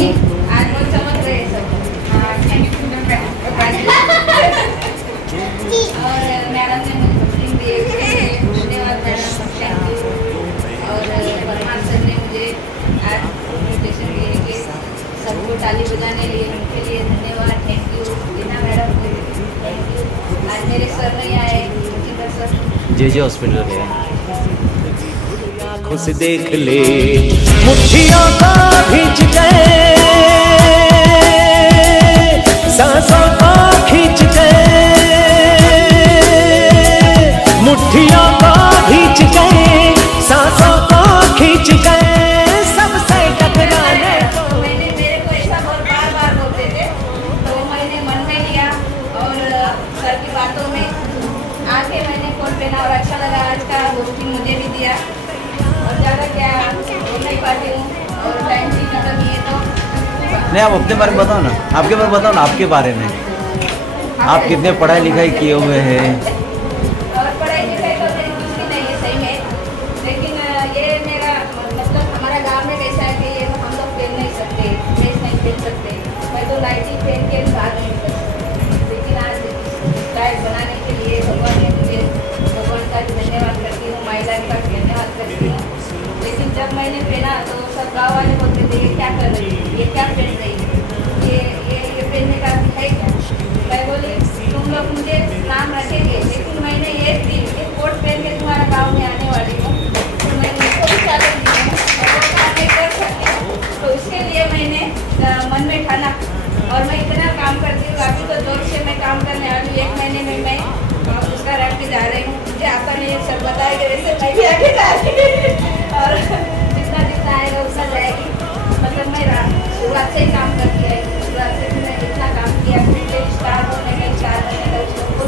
आज बहुत चमक रहे हैं सब। और मैडम ने मुझे बुकिंग दी, धन्यवाद मैडम, थैंक यू। और परमार सर ने मुझे आज इन्विटेशन दिए कि सबको ताली बजाने लिए, उनके लिए धन्यवाद, thank you. Leena madam thank you. आज मेरे सर नहीं आए, सर जे हॉस्पिटल गए। आँखों से देख ले मुट्ठियों को खींच के, सांसों को खींच के, मुट्ठियों को खींच के, सांसों को खींच के, सबसे टकराने को। मैंने मेरे को ऐसा बहुत बार बोलते थे, तो मैंने मन में लिया और सर की बातों में आके मैंने कोट पहना और अच्छा लगा। आज का बुकिंग मुझे भी दिया और ज़्यादा क्या बोल नहीं पाती हूँ और टाइम भी खत्म ही है। तो नहीं, आप अपने बारे में बताओ ना, आपके बारे में बताओ ना, आपके बारे में। आप कितने पढ़ाई लिखाई किए हुए हैं? और पढ़ाई लिखाई तो मेरी कुछ भी नहीं है सही में, लेकिन ये मेरा मतलब हमारा गांव में कैसा है कि ये हम लोग खेल नहीं सकते, ड्रेस नहीं खेल सकते। मैं तो लाइटिंग पहन के भाग नहीं कर सकती, लेकिन आज लाइट बनाने के लिए भगवान ने मुझे, भगवान का धन्यवाद करती हूँ, महिला का धन्यवाद करती हूँ। लेकिन जब मैंने पहना तो सब गाँव वाले बोलते थे ये क्या कर रही है, ये क्या पहन रही है, ये पहनने का है क्या। मैं बोली तुम लोग मुझे नाम रखेंगे, लेकिन मैंने ये कोट पहन के तुम्हारा गाँव में आने वाली हूँ, तो मैंने इसको भी चैलेंज दिया और वो काम नहीं कर सकती हूँ। तो इसके लिए मैंने मन में ठाना और मैं इतना काम करती हूँ। अभी तो जोर से मैं काम करने वाली हूँ, 1 महीने में मैं उसका रख के जा रही हूँ। मुझे आता नहीं सब बताएंगे, वैसे मैं भी आगे जा रही हूँ और जितना जितना आएगा उतना जाएगी। मतलब मैं शुरुआत से ही काम करती है, शुरुआत से मैंने इतना काम किया, फिर स्टार होने का, स्टार बनने का उसको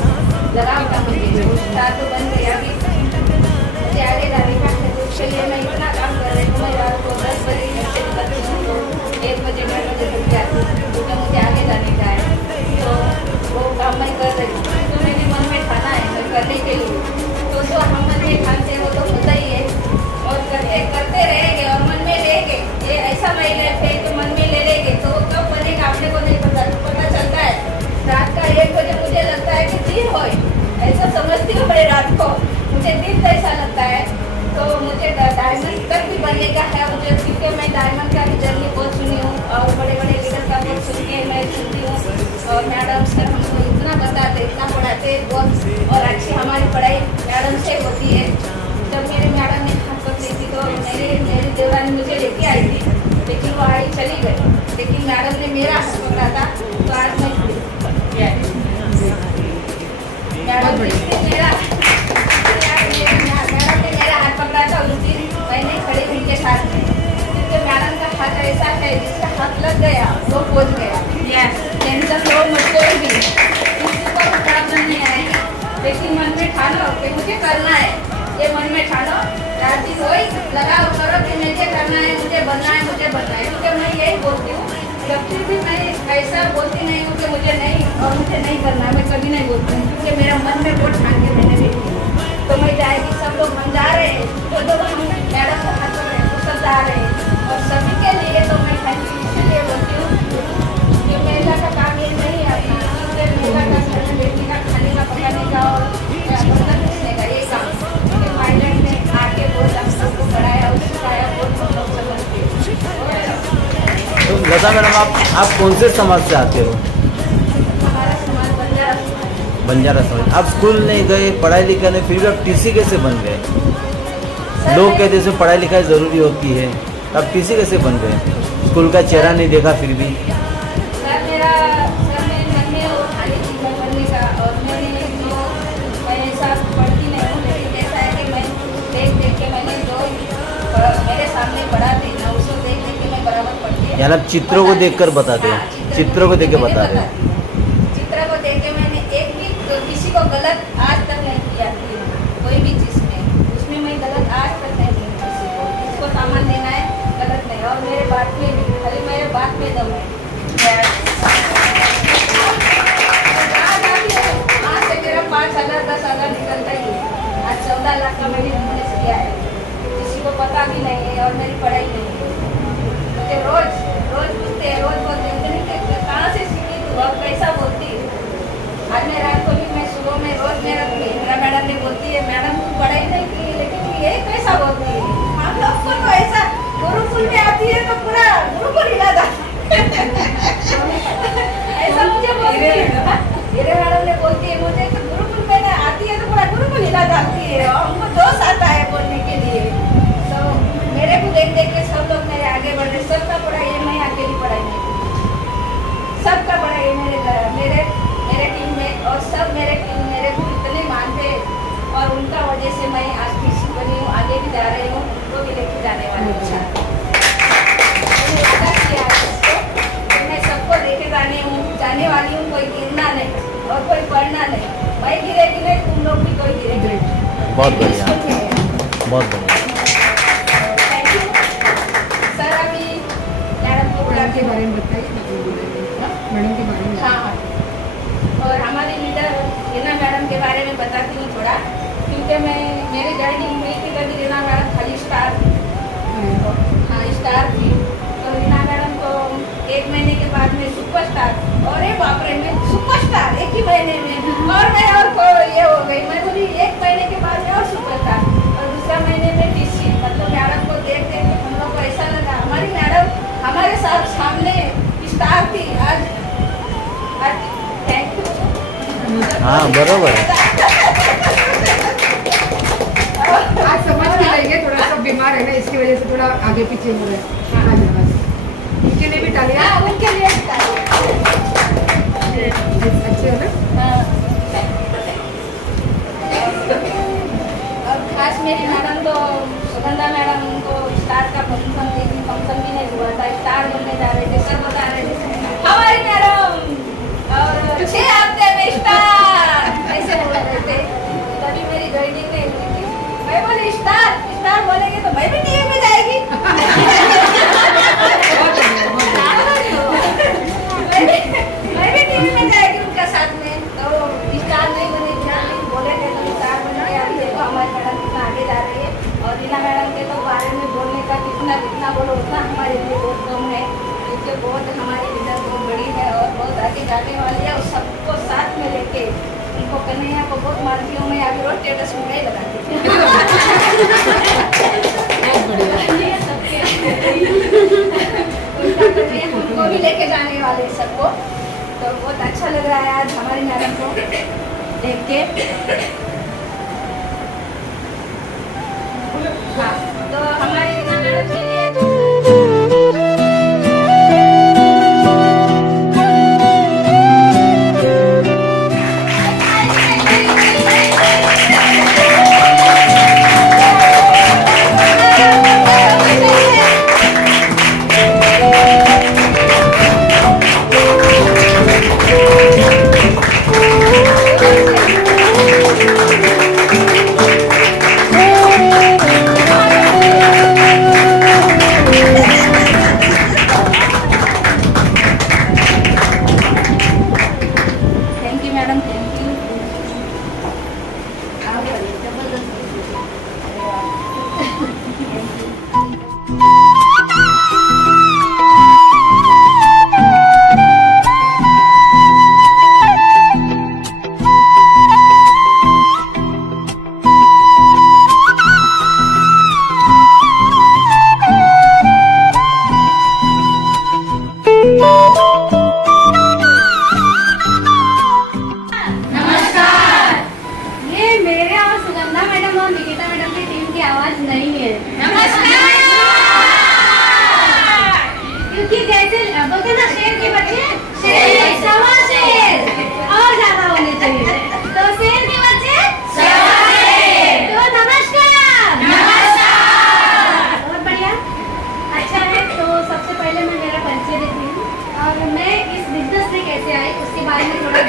लगाव था मुझे, स्टार तो बन गया। अभी मुझे आगे जाने का है, तो उसके लिए मैं इतना काम कर रही हूँ। मैं रात को 10 बजे घर से निकलती हूँ तो 1 बजे 1:30 बजे घर के आती हूँ, क्योंकि मुझे आगे जाने का है। तो वो काम मैं कर रही हूँ, तो मैंने मन में ठाना है मैं करने के लिए। तो जो हम मन में ठानते हैं वो तो होता ही है और करते रहेंगे और मन में लेंगे। ये ऐसा महीने थे तो मन में ले लेंगे तो कब बनेगा अपने को नहीं पता चलता है। रात का 1 बजे मुझे लगता है कि दिन हो, ऐसा समझती हूँ मैं रात को, मुझे दिन तो ऐसा लगता है। तो मुझे डायमंड तक भी बनने का है मुझे, क्योंकि मैं डायमंड का भी जर्नी बहुत सुनी हूँ और बड़े बड़े लीडर का बहुत सुन के मैं सुनती हूँ। और मैडम सर हमको इतना बताते, इतना पढ़ाते बहुत, और अच्छी हमारी पढ़ाई मैडम से होती है। जब मेरे मैडम ने हाथ पकड़ी थी तो मेरी देवरानी मुझे लेके आई थी, लेकिन वो आई चली गई, लेकिन मैडम ने मेरा हाथ पकड़ा था तो आज मैं मैडम ने मेरा हाथ पकड़ा था उस दिन मैंने खड़े उनके साथ में, क्योंकि मैडम का हाथ ऐसा है जिसका हाथ लग गया वो पहुंच गया। टेंशन लो मत कोई भी, किसी को प्रॉब्लम नहीं आएगी, लेकिन मन में ठानो कि मुझे करना है। ये मन में ठानो, राजी हो लगाओ करो कि मुझे करना है, मुझे बनना है, मुझे बनना है। क्योंकि मैं यही बोलती हूँ, जब फिर भी मैं ऐसा बोलती नहीं हूँ कि मुझे नहीं और मुझे नहीं करना, मैं कभी नहीं बोलती हूँ, क्योंकि मेरा मन में बहुत ठान के मैंने भी तो मैं जाएगी। सब लोग हम जा रहे हैं तो हम मैडम को हाथ पकड़ रहे हैं, सब जा रहे हैं और सभी के लिए तो मैं इसलिए बोलती हूँ कि महिला का काम ये नहीं है अपना, महिला का घर में बेटी का खाने का पकाने का और बर्तन घिसने का ये काम पायलट ने आके बहुत हम सबको पढ़ाया और सिखाया, बहुत हम लोग समझते हैं। तो लता मैडम आप कौन से समाज से आते हो? हमारा समाज बंजारा समाज। आप स्कूल नहीं गए, पढ़ाई लिखाई नहीं, फिर भी आप टीसी कैसे बन गए? लोग कहते हैं पढ़ाई लिखाई ज़रूरी होती है, आप टीसी कैसे बन गए? स्कूल का चेहरा नहीं देखा फिर भी। यानी आप चित्रों को देखकर बताते हो, चित्रों को देख के बताते हो। चित्र को देख के मैंने एक भी किसी को गलत आज तक नहीं किया, कोई भी चीज़ में उसमें मैं गलत आज तक नहीं की किसी को। किसको सामान देना है गलत नहीं, और मेरे बात में भी खाली मेरे बात में दम है। आज से मेरा 5,000 10,000 निकलता ही है। आज 14 लाख का मैंने बिजनेस किया है, किसी को पता भी नहीं है और मेरी पढ़ाई नहीं है। रोज रोज पूछते बहुत बढ़िया, स्कूल में है। बहुत बढ़िया। Thank you sir. अभी मैडम को बुला मैडम के बारे में बताइए, मैडम के बारे में। हाँ, और हमारी लीडर रीना मैडम के बारे में बताती हूँ थोड़ा, क्योंकि मैं मेरी जर्निंग हुई थी तभी रीना मैडम खाली स्टार, हाँ स्टार थी। तो रीना मैडम को 1 महीने के बाद में सुपरस्टार, और ये बाप रे मैं सुपरस्टार 1 ही महीने में, और मैं और ये हो गई, मैं बोली 1 महीने के बाद में और सुपरस्टार, और दूसरा महीने में टीसी। मतलब मैडम को देख देख के हम लोग को ऐसा लगा हमारी मैडम हमारे साथ सामने स्टार थी। आज थैंक यू। हाँ बरोबर है। आज समझ के लेंगे, थोड़ा सा बीमार है ना, इसकी वजह से थोड़ा आगे पीछे हो रहे हैं। हाँ हाँ बस, उनके लिए भी टालिए। हाँ उनके लिए भी अच्छे हो ना। और खास मेरी मैडम तो सुगंधा मैडम को स्टार का फंक्शन भी नहीं हुआ था, स्टार बनने जा रहे थे, सब बता रहे थे हमारी मैडम, और 6 हफ्ते में स्टार ऐसे बोल रहे थे। तभी मेरी ज्वाइनिंग नहीं हुई थी। मैं बोली स्टार स्टार बोलेंगे तो मैं भी टीवी में जाएगी। मैं भी टीवी में जाएगी उनका साथ में। तो स्टार नहीं बनेगी, लेकिन बोले थे तो स्टार बनेगी। अभी देखो हमारी मैडम कितना आगे जा रही है, और रीना मैडम के तो बारे में बोलने का जितना बोलो उतना हमारे लिए बहुत कम है, क्योंकि बहुत हमारी लीडर बहुत बड़ी है और बहुत आगे जाने वाली है, और सबको साथ में लेके उनको कन्हैया को बहुत मानती हूँ मैं। अभी रोज स्टेटस में नहीं लगाती उनको भी लेके जाने वाले सबको। तो बहुत अच्छा लग रहा है आज हमारी मैडम को देख के। हाँ, तो हमारी रीना मैडम के लिए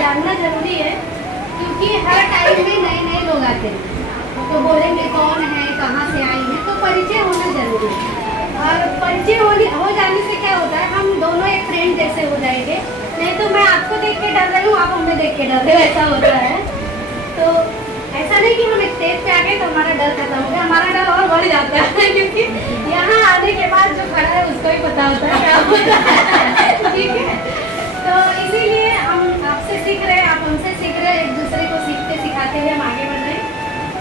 जानना जरूरी है, क्योंकि हर टाइम में नए लोग आते हैं तो बोलेंगे कौन है, कहाँ से आई है, तो परिचय होना जरूरी है। और परिचय हो जाने से क्या होता है, हम दोनों एक फ्रेंड जैसे हो जाएंगे। नहीं तो मैं आपको देख के डर रही हूँ, आप हमें देख के डर रहे हो, ऐसा होता है। तो ऐसा नहीं कि हम स्टेज पे आ गए तो हमारा डर खत्म हो गया, हमारा डर और बढ़ जाता है, क्योंकि यहाँ आने के बाद जो खड़ा है उसको ही पता होता है क्या होता है। ठीक है, तो इसीलिए हम आपसे सीख रहे हैं, आप हमसे सीख रहे हैं, एक दूसरे को सीखते सिखाते हुए हम आगे बढ़ रहे हैं।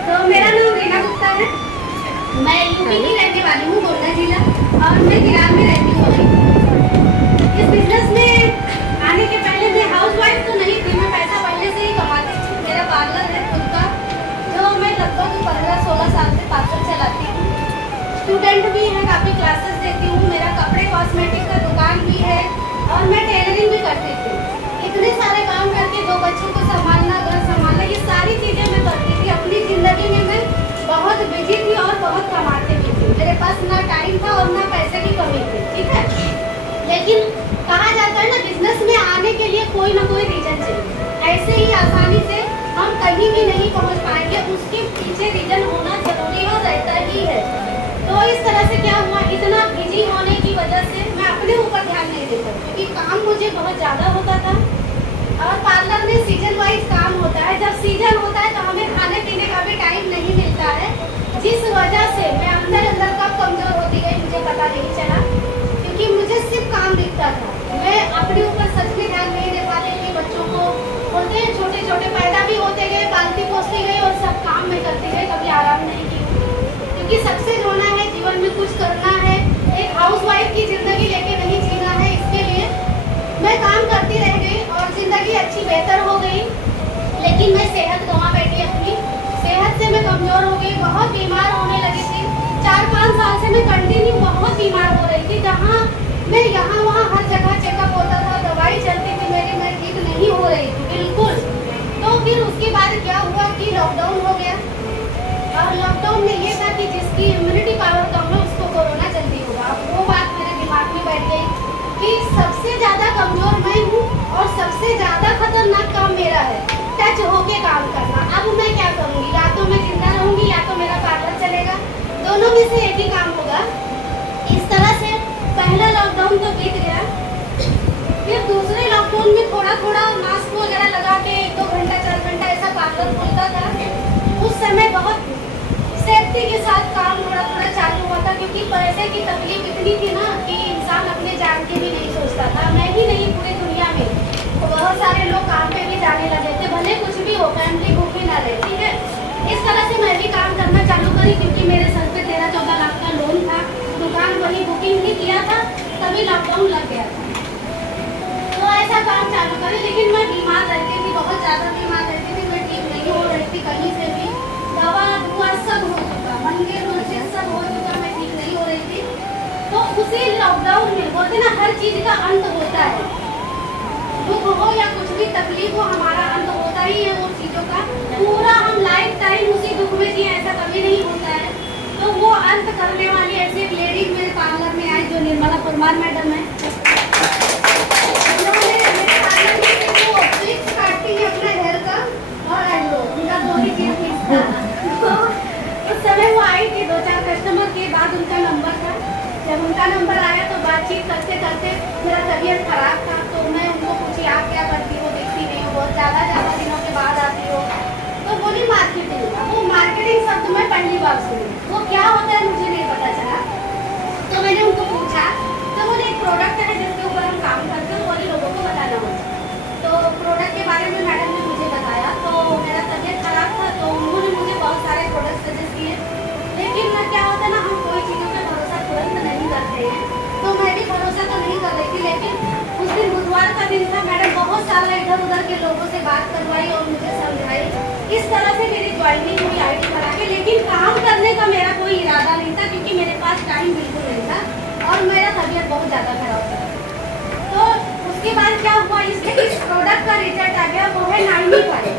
तो मेरा नाम रीना गुप्ता है, मैं यूपी की रहने वाली हूँ, गोंडा जिला, और मैं किरान में रहती हूँ। इस बिजनेस में आने के पहले मैं हाउसवाइफ तो नहीं थी, मैं पैसा पहले से ही कमाती थी। मेरा पार्लर है खुद का, जो मैं लगभग 15-16 साल से पार्लर चलाती हूँ। स्टूडेंट भी है, काफ़ी क्लासेस देती हूँ, मेरा कपड़े कॉस्मेटिक का दुकान भी है, और मैं टेलरिंग भी करती थी। इतने सारे काम करके 2 बच्चों को संभालना, घर संभालना, ये सारी चीज़ें मैं करती थी। अपनी ज़िंदगी में मैं बहुत बिजी थी और बहुत कमाती भी थी, मेरे पास ना टाइम था और ना पैसे की कमी थी। ठीक है, लेकिन कहा जाता है ना, बिजनेस में आने के लिए कोई ना कोई रीजन चाहिए। ऐसे ही आसानी से हम कहीं भी नहीं पहुंच पाएंगे, उसके पीछे रीजन होना जरूरी और रहता ही है। तो इस तरह से क्या हुआ, इतना बिजी होने की वजह से मैं अपने ऊपर ध्यान नहीं दे सकती, क्योंकि काम मुझे बहुत ज़्यादा होता था। और पार्लर में सीजन वाइज काम होता है, जब सीजन होता है तो हमें खाने पीने का भी टाइम नहीं मिलता है, जिस वजह से मैं अंदर अंदर कब कमज़ोर होती गई मुझे पता नहीं चला, क्योंकि मुझे सिर्फ काम दिखता था। मैं अपने ऊपर सच में ध्यान नहीं दे पाती थी। बच्चों को होते हैं छोटे छोटे, पैदा भी होते गए, पालती पोसती गई और सब काम में करती गई, कभी आराम नहीं की, क्योंकि सक्सेस होना है, जीवन में कुछ करना है, एक हाउसवाइफ की जिंदगी लेके नहीं जीना है। इसके लिए मैं काम करती रह गई और जिंदगी अच्छी बेहतर हो गई, लेकिन मैं सेहत गंवा बैठी अपनी। सेहत से मैं कमजोर हो गई, बहुत बीमार होने लगी थी। 4-5 साल से मैं कंटिन्यू बहुत बीमार हो रही थी, जहाँ मैं यहाँ वहाँ हर जगह चेकअप होता था, दवाई चलती थी मेरी, मैं ठीक नहीं हो रही थी बिल्कुल। तो फिर उसके बाद क्या हुआ कि लॉकडाउन हो गया, और लॉकडाउन में ये था कि जिसकी इम्यूनिटी पावर कम है उसको कोरोना जल्दी होगा। अब वो बात मेरे दिमाग में बैठ गई कि सबसे ज़्यादा कमज़ोर मैं हूँ और सबसे ज़्यादा खतरनाक काम मेरा है, टच होके काम करना। अब मैं क्या करूँगी, या तो मैं जिंदा रहूँगी या तो मेरा पार्लर चलेगा, दोनों में से एक ही काम होगा। इस तरह से पहला लॉकडाउन तो बीत गया, फिर दूसरे लॉकडाउन में थोड़ा थोड़ा मास्क वगैरह लगा के 1-2 घंटा 4 घंटा ऐसा पार्लर खुलता था। उस समय बहुत सेफ्टी के साथ काम थोड़ा थोड़ा चालू हुआ था, क्योंकि पैसे की तकलीफ इतनी थी ना कि इंसान अपने जान के भी नहीं सोचता था। मैं ही नहीं, पूरी दुनिया में तो बहुत सारे लोग काम पे भी जाने लगे थे, भले कुछ भी हो, फैमिली भूखी ना रहे, ठीक है। इस तरह से मैं भी काम करना चालू करी, क्योंकि मेरे सर पे 13-14 लाख का लोन था, दुकान वही बुकिंग भी किया था, तभी लॉकडाउन लग गया था। तो ऐसा काम चालू करी, लेकिन मैं बीमार रहती थी, बहुत ज़्यादा बीमार रहती थी, मैं ठीक नहीं हो रही थी कहीं से भी, दवा दुआ सब हो चुका, मंगे मुझे सब हो चुका, मैं ठीक नहीं हो रही थी। तो उसी लॉकडाउन में बोलते ना हर चीज़ का अंत होता है, दुख हो या कुछ भी तकलीफ हो, हमारा अंत होता ही है वो चीज़ों का। पूरा हम लाइफ टाइम उसी दुख में जिए ऐसा कभी नहीं होता है। तो वो अंत करने वाली ऐसी एक लेडीज मेरे पार्लर में आई, जो निर्मला परमार मैडम है। उन्होंने मेरे पार्लर में वो फिक्स काटती है अपना हेयर का और आईब्रो, उनका 2 ही चीज फिक्स था। तो उस समय वो आई थी, 2-4 कस्टमर के बाद उनका नंबर था। जब उनका नंबर आया तो बातचीत करते करते मेरा तबीयत खराब था, तो मैं उनको पूछी आप क्या करती हो, देखती नहीं हो, बहुत ज़्यादा दिनों के बाद आती हो। तो बोली मार्केटिंग। वो मार्केटिंग शब्द मैं पहली बार सुनी, वो क्या होता है मुझे नहीं पता चला। तो मैंने उनको पूछा, तो बोले एक प्रोडक्ट है जिसके ऊपर हम काम करते हैं, बोली लोगों को बताना होता। तो प्रोडक्ट के बारे में मैडम ने मुझे बताया, तो मेरा तबीयत खराब था, तो उन्होंने मुझे बहुत सारे प्रोडक्ट सजेस्ट किए। लेकिन क्या होता है ना, हम कोई चीज़ों पर भरोसा तुरंत नहीं करते हैं, तो मैं भी भरोसा तो नहीं कर रही थी। लेकिन उस दिन बुधवार का दिन था, मैडम बहुत सारा इधर उधर के लोगों से बात करवाई और मुझे समझाई। इस तरह से मेरी ज्वाइनिंग हुई आईडी बना के, लेकिन काम करने का मेरा कोई इरादा नहीं था, क्योंकि मेरे पास टाइम बिल्कुल नहीं था और मेरा तबीयत बहुत ज़्यादा खराब था। तो उसके बाद क्या हुआ, इस प्रोडक्ट का रिजल्ट आ गया, वो है 95,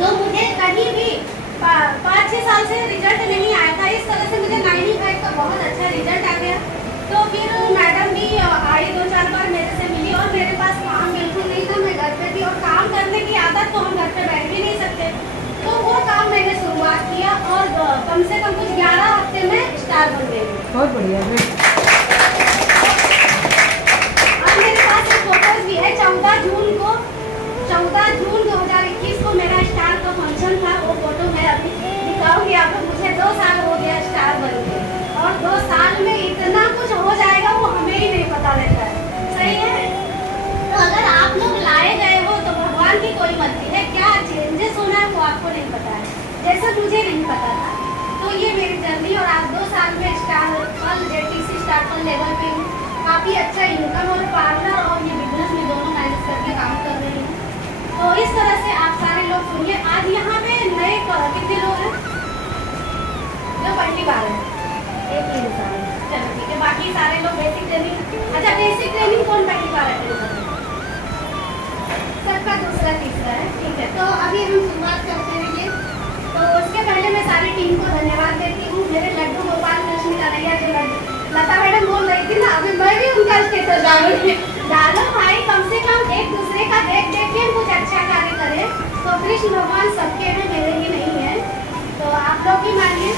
जो मुझे कहीं भी 5-6 साल से रिजल्ट नहीं आया था। इस तरह से मुझे 95 का बहुत अच्छा रिजल्ट आ गया। तो फिर मैडम भी आई, 2-4 बार मेरे से मिली, और मेरे पास काम बिल्कुल नहीं था, मैं घर पे थी, और काम करने की आदत तो हम घर पे बैठ भी नहीं सकते। तो वो काम मैंने शुरुआत किया और कम से कम कुछ 11 हफ्ते में स्टार बन गई। बहुत बढ़िया। और मेरे पास एक फोटोज भी है, 14 जून 2021 को मेरा स्टार का फंक्शन था। वो फोटो मैं अभी दिखाऊंगी आपको। मुझे 2 साल हो गया स्टार बन के, और 2 साल में इतना कुछ हो जाएगा वो हमें ही नहीं पता रहता है, सही है। तो अगर आप लोग लाए गए हो तो भगवान की कोई मर्जी है, क्या चेंजेस होना है वो आपको नहीं पता है, जैसा मुझे नहीं पता था। तो ये मेरी जर्नी, और आज 2 साल में स्टार JTC स्टार्टर लेवल पे हूँ। काफ़ी अच्छा इनकम और पार्लर और ये बिजनेस में दोनों मैनेज करके काम कर रही हूँ। तो इस तरह से आप सारे लोग सुनिए। आज यहाँ पे नए कितने लोग हैं जो पहली बार है? एक ही इंसान है, चलो ठीक है। बाकी सारे लोग बेसिक ट्रेनिंग, अच्छा बेसिक ट्रेनिंग कौन पहली बार अटेंड कर रहे हैं? सबका दूसरा तीसरा है, ठीक है। तो अभी हम शुरुआत करते हैं ये। तो उसके पहले मैं सारी टीम को धन्यवाद देती हूँ। मेरे लड्डू गोपाल कृष्ण कन्हैया जो लता मैडम बोल रही थी ना, अभी मैं भी उनका स्टेटस डालूंगी। डालो भाई, कम से कम एक दूसरे का देख देख के कुछ अच्छा कार्य करें, तो फिर कृष्ण भगवान सबके हैं, मेरे ही नहीं है, तो आप लोग भी मानिए।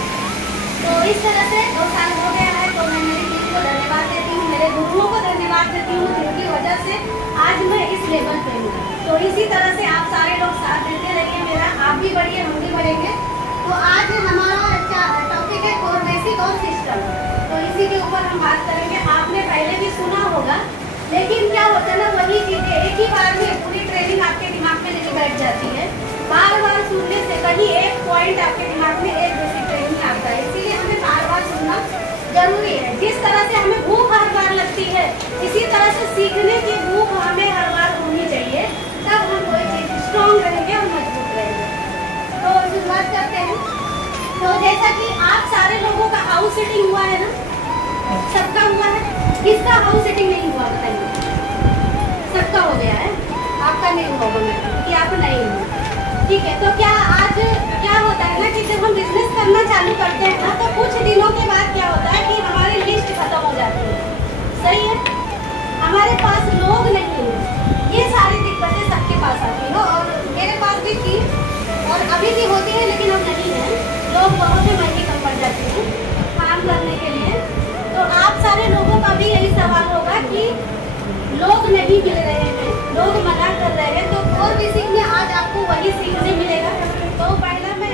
तो इस तरह से 2 साल हो गया है, तो मैं मेरी टीम को धन्यवाद देती हूँ, मेरे गुरुओं को धन्यवाद देती हूँ, जिनकी वजह से आज मैं इस लेवल पे हूँ। तो इसी तरह से आप सारे लोग साथ देते रहिए मेरा, आप भी बढ़िए, हम भी बढ़ेंगे। तो आज हमारा टॉपिक है कोर बेसिक और सिस्टम, तो इसी के ऊपर हम बात करेंगे। आपने पहले भी सुना होगा, लेकिन क्या होता है ना, वही चीजें एक ही बार में पूरी ट्रेनिंग आपके दिमाग में लेके बैठ जाती है। बार बार सुनने से कहीं एक पॉइंट आपके दिमाग में एक बेसिक ट्रेनिंग आता है, इसीलिए हमें बार बार सुनना जरूरी है। जिस तरह से हमें भूख हर बार लगती है, इसी तरह से सीखने की भूख हमें हर बार होनी चाहिए, तब हम कोई चीज स्ट्रॉन्ग रहेंगे और मजबूत रहेंगे। तो शुरुआत करते हैं। तो जैसा कि आप सारे लोगों का हाउस सेटिंग हुआ है ना, सबका हुआ है, किसका हाउस सेटिंग नहीं हुआ बताइए? सबका हो गया है, आपका नहीं हुआ होगा कि आप नहीं हो, ठीक है। तो क्या आज क्या होता है ना कि जब हम बिजनेस करना चालू करते हैं ना, तो कुछ दिनों के बाद क्या होता है कि हमारी लिस्ट खत्म हो जाती है, सही है, हमारे पास लोग नहीं है, ये सारी दिक्कतें सबके पास आती है और मेरे पास भी थी और अभी भी होती है, लेकिन अब नहीं है। लोग बहुत ही महंगी कम पड़ जाती है काम करने के लिए। तो आप सारे लोगों का भी यही सवाल होगा कि लोग नहीं मिल रहे हैं, लोग मना कर रहे हैं, तो कोर बेसिक में आज आपको वही सीखने मिलेगा। तो पहला मैं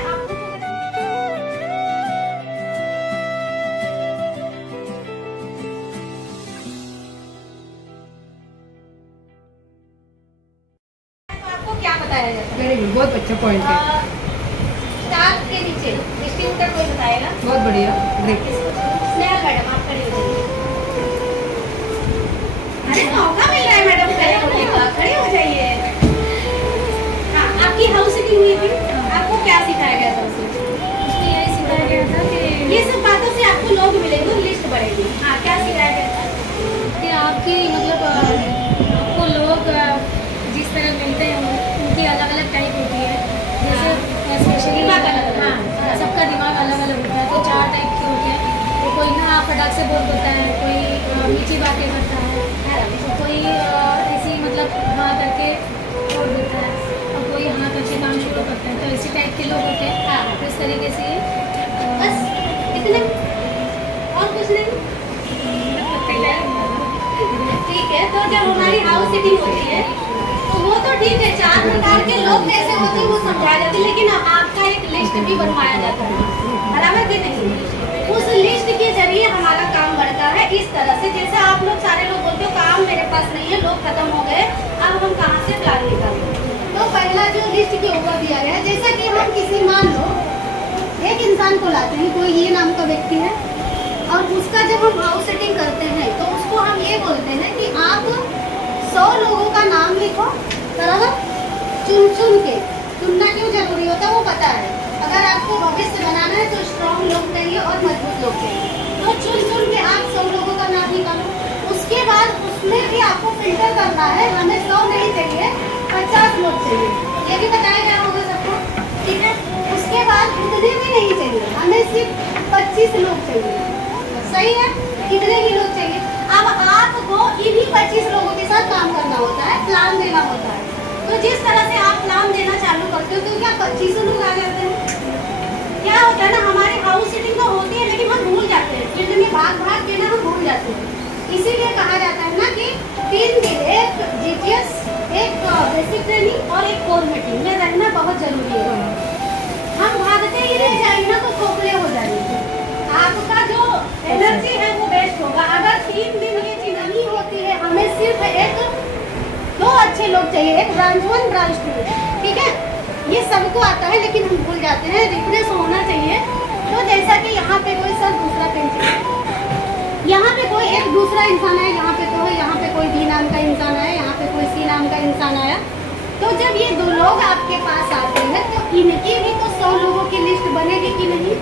आपको क्या बताया जाता है? वेरी गुड, बहुत अच्छा पॉइंट है। स्टार के नीचे डिस्ट्रीब्यूटर कोई बताएगा? बहुत बढ़िया, ग्रेट। स्नेहा मैडम आप खड़ी हो जाइए। अरे मौका मिल रहा है मैडम खड़े होने का, खड़े हो जाइए। हाँ, आपकी हाउस सेटिंग हुई थी, आपको क्या सिखाया गया था उसमें? उसमें यही सिखाया गया था कि ये सब बातों से आपको लोग मिलेंगे, लिस्ट बढ़ेगी। हाँ, क्या सिखाया गया था? कि आपकी मतलब आपको लोग जिस तरह मिलते हैं उनकी अलग अलग टाइप होती है, जैसे स्पेशली दिमाग अलग अलग। हाँ, सबका दिमाग अलग अलग होता है। तो 4 टाइप के होते हैं, तो कोई ना फटाक से बोल देता है, कोई मीठी बातें करता है, तो कोई ऐसी मतलब हाँ करके छोड़ देता है, और कोई हाँ करके काम शुरू करता है। तो इसी टाइप के लोग होते हैं। हाँ। तो इस तरीके से बस इतने, और कुछ नहीं? ठीक है। तो जब हमारी हाउस सेटिंग होती है तो वो तो ठीक है, 4 प्रकार के लोग कैसे होते हैं वो समझाया जाता है, लेकिन आपका एक लिस्ट भी बनवाया जाता है, बराबर कि नहीं? उस लिस्ट के जरिए हमारा काम बढ़ता है इस तरह से। जैसे आप लोग सारे लोग बोलते हो काम मेरे पास नहीं है, लोग खत्म हो गए, अब हम कहाँ से प्लान निकालें? तो पहला जो लिस्ट के ऊपर दिया गया है, जैसा कि हम किसी मान लो एक इंसान को लाते हैं, कोई ये नाम का व्यक्ति है, और उसका जब हम हाउस सेटिंग करते हैं तो उसको हम ये बोलते हैं कि आप 100 लोगों का नाम लिखो, बराबर? चुन चुन के, चुनना क्यों जरूरी होता है वो पता है। अगर आपको भविष्य बनाना है तो स्ट्रॉन्ग लोग चाहिए और मजबूत लोग चाहिए, तो चुन चुन के आप 100 लोगों का नाम निकालो। उसके बाद उसमें भी आपको फिल्टर करना है, हमें 100 नहीं चाहिए, 50 लोग चाहिए, ये भी बताया गया होगा सबको, ठीक है? उसके बाद इतने भी नहीं चाहिए, हमें सिर्फ 25 लोग चाहिए, सही है? कितने ही लोग चाहिए? अब आपको इन्हीं 25 लोगों के साथ काम करना होता है, प्लान देना होता है। तो जिस तरह से आप प्लान देना चालू करते हो तो क्या 25 लोग आ जाते हैं? क्या होता है ना, हमारी हाउस सेटिंग तो होती है लेकिन हम भूल जाते हैं, फील्ड में भाग भाग के ना हम भूल जाते हैं। इसीलिए कहा जाता है ना कि 3 दिन, एक जीटीएस, एक बेसिक ट्रेनिंग और एक कोर मीटिंग में रहना बहुत जरूरी है। हम भागते ही रह जाएंगे ना तो खोखले हो जाएंगे, आपका जो एनर्जी है वो वेस्ट होगा। अगर 3 दिन ये चीज नहीं होती है, हमें सिर्फ 2 अच्छे लोग चाहिए, एक ब्रांच 1 ब्रांच 2, ठीक है? ये सबको आता है लेकिन हम भूल जाते हैं, रिफ्रेश होना चाहिए। तो जैसा कि यहाँ पे कोई सर दूसरा पेन चाहिए, यहाँ पे कोई एक दूसरा इंसान है, यहाँ पे तो है, यहाँ पे कोई बी नाम का इंसान है, यहाँ पे कोई सी नाम का इंसान आया। तो जब ये 2 लोग आपके पास आते हैं तो इनकी भी तो 100 लोगों की लिस्ट बनेगी कि नहीं?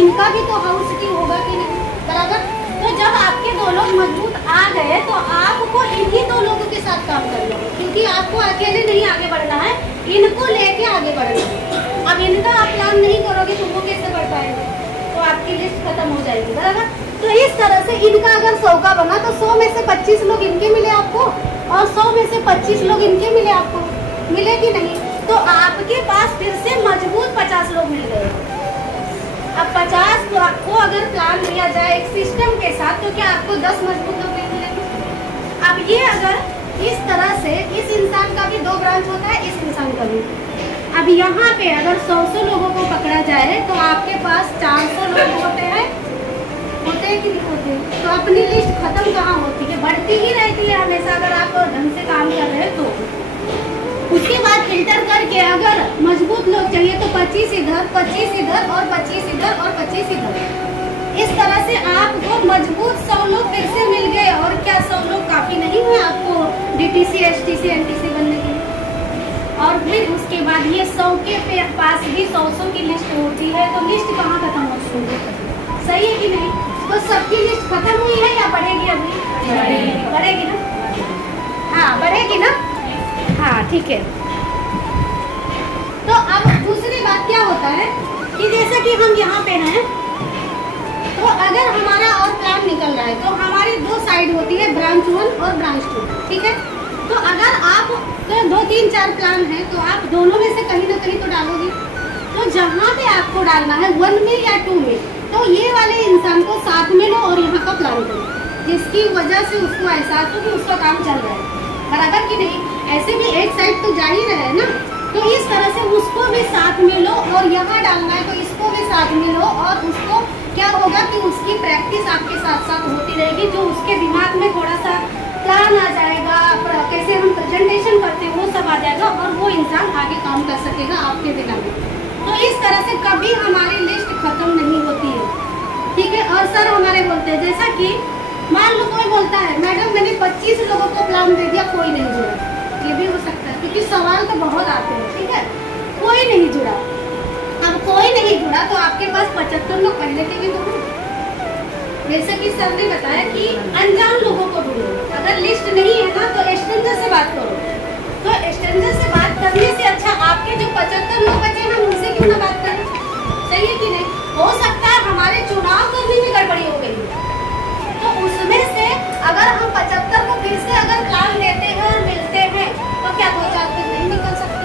इनका भी तो हाउस सेटिंग होगा कि नहीं, बराबर? तो जब आपके 2 लोग मजबूत आ गए तो आपको इन्हीं 2 लोगों के साथ काम करना है, क्योंकि आपको अकेले नहीं आगे बढ़ना है, इनको लेके आगे बढ़ना है। अब इनका आप प्लान नहीं करोगे तो वो कैसे बढ़ पाएंगे? तो आपकी लिस्ट खत्म हो जाएगी, बराबर? तो इस तरह से इनका अगर 100 का बना तो 100 में से 25 लोग इनके मिले आपको, और 100 में से 25 लोग इनके मिले आपको, मिले कि नहीं? तो तो आपके पास फिर से मजबूत 50 लोग मिल गए। अब 50 को अगर प्लान लिया जाए एक सिस्टम के साथ, तो क्या आपको 10 मजबूत लोग नहीं मिलेंगे? अब ये अगर इस तरह से, इस इंसान का भी 2 ब्रांच होता है, इस इंसान का भी। अब यहाँ पे अगर 100 लोगों को पकड़ा जाए तो आपके पास 400 लोग होते हैं कि नहीं होते? तो अपनी लिस्ट खत्म कहाँ होती है? बढ़ती ही रहती है हमेशा, अगर आप ढंग से काम कर रहे हैं तो। उसके बाद फिल्टर करके अगर मजबूत लोग चाहिए तो 25 इधर, 25 इधर और 25 इधर और 25 इधर। इस तरह से आपको मजबूत 100 लोग फिर से मिल गए। और क्या 100 लोग काफी नहीं है आपको डीटीसी, एसटीसी, एनटीसी बनने के लिए? और फिर उसके बाद ये 100 के पास भी 100 की लिस्ट होती है, तो लिस्ट कहाँ खत्म होती है? सही है कि नहीं? तो सबकी लिस्ट खत्म हुई है या बढ़ेगी अभी? बढ़ेगी ना? हाँ, बढ़ेगी ना? हाँ, ठीक है। तो अब दूसरी बात क्या होता है कि जैसे कि हम यहाँ पे हैं, तो अगर हमारा और प्लान निकल रहा है तो हमारी 2 साइड होती है, ब्रांच 1 और ब्रांच 2, ठीक है? तो अगर आप 2, 3, 4 प्लान है तो आप दोनों में से कहीं ना कहीं तो डालोगे। तो जहाँ पे आपको डालना है 1 में या 2 में, तो ये वाले इंसान को साथ में लो और यहाँ का प्लान करो, जिसकी वजह से उसको एहसास हो कि उसका काम चल रहा है, बराबर कि नहीं? ऐसे भी एक साइड तो जा ही रहे हैं ना, तो इस तरह से उसको भी साथ में लो और यहाँ डालना है तो इसको भी साथ में लो। और उसको क्या होगा कि उसकी प्रैक्टिस आपके साथ साथ होती रहेगी, जो उसके दिमाग में थोड़ा सा प्लान आ जाएगा, कैसे हम प्रेजेंटेशन करते हैं वो सब आ जाएगा, और वो इंसान आगे काम कर सकेगा आपके बिना में। तो इस तरह से कभी हमारी लिस्ट खत्म नहीं होती है, ठीक है? और सर हमारे बोलते हैं, जैसा कि मान लो कोई बोलता है मैडम मैंने 25 लोगों को प्लान दे दिया, कोई नहीं जुड़ा। ये भी हो सकता है, क्योंकि सवाल तो बहुत आते हैं, ठीक है? कोई नहीं जुड़ा। अब कोई नहीं जुड़ा तो आपके पास 75 लोग पहले के भी तो हैं। जैसे कि सर ने बताया कि अनजान लोगों को ढूंढो। अगर लिस्ट नहीं है ना तो स्ट्रेंजर से बात करो। तो स्ट्रेंजर से बात करने से अच्छा आपके जो 75 लोग बचे हैं उनसे क्यों ना बात करें? सही है कि नहीं? हो सकता है हमारे चुनाव करने में गड़बड़ी हो गई, तो उसमें से अगर हम 75 को फिर से अगर प्लान लेते हैं और मिलते हैं तो क्या 2-4 दिन नहीं निकल सकते?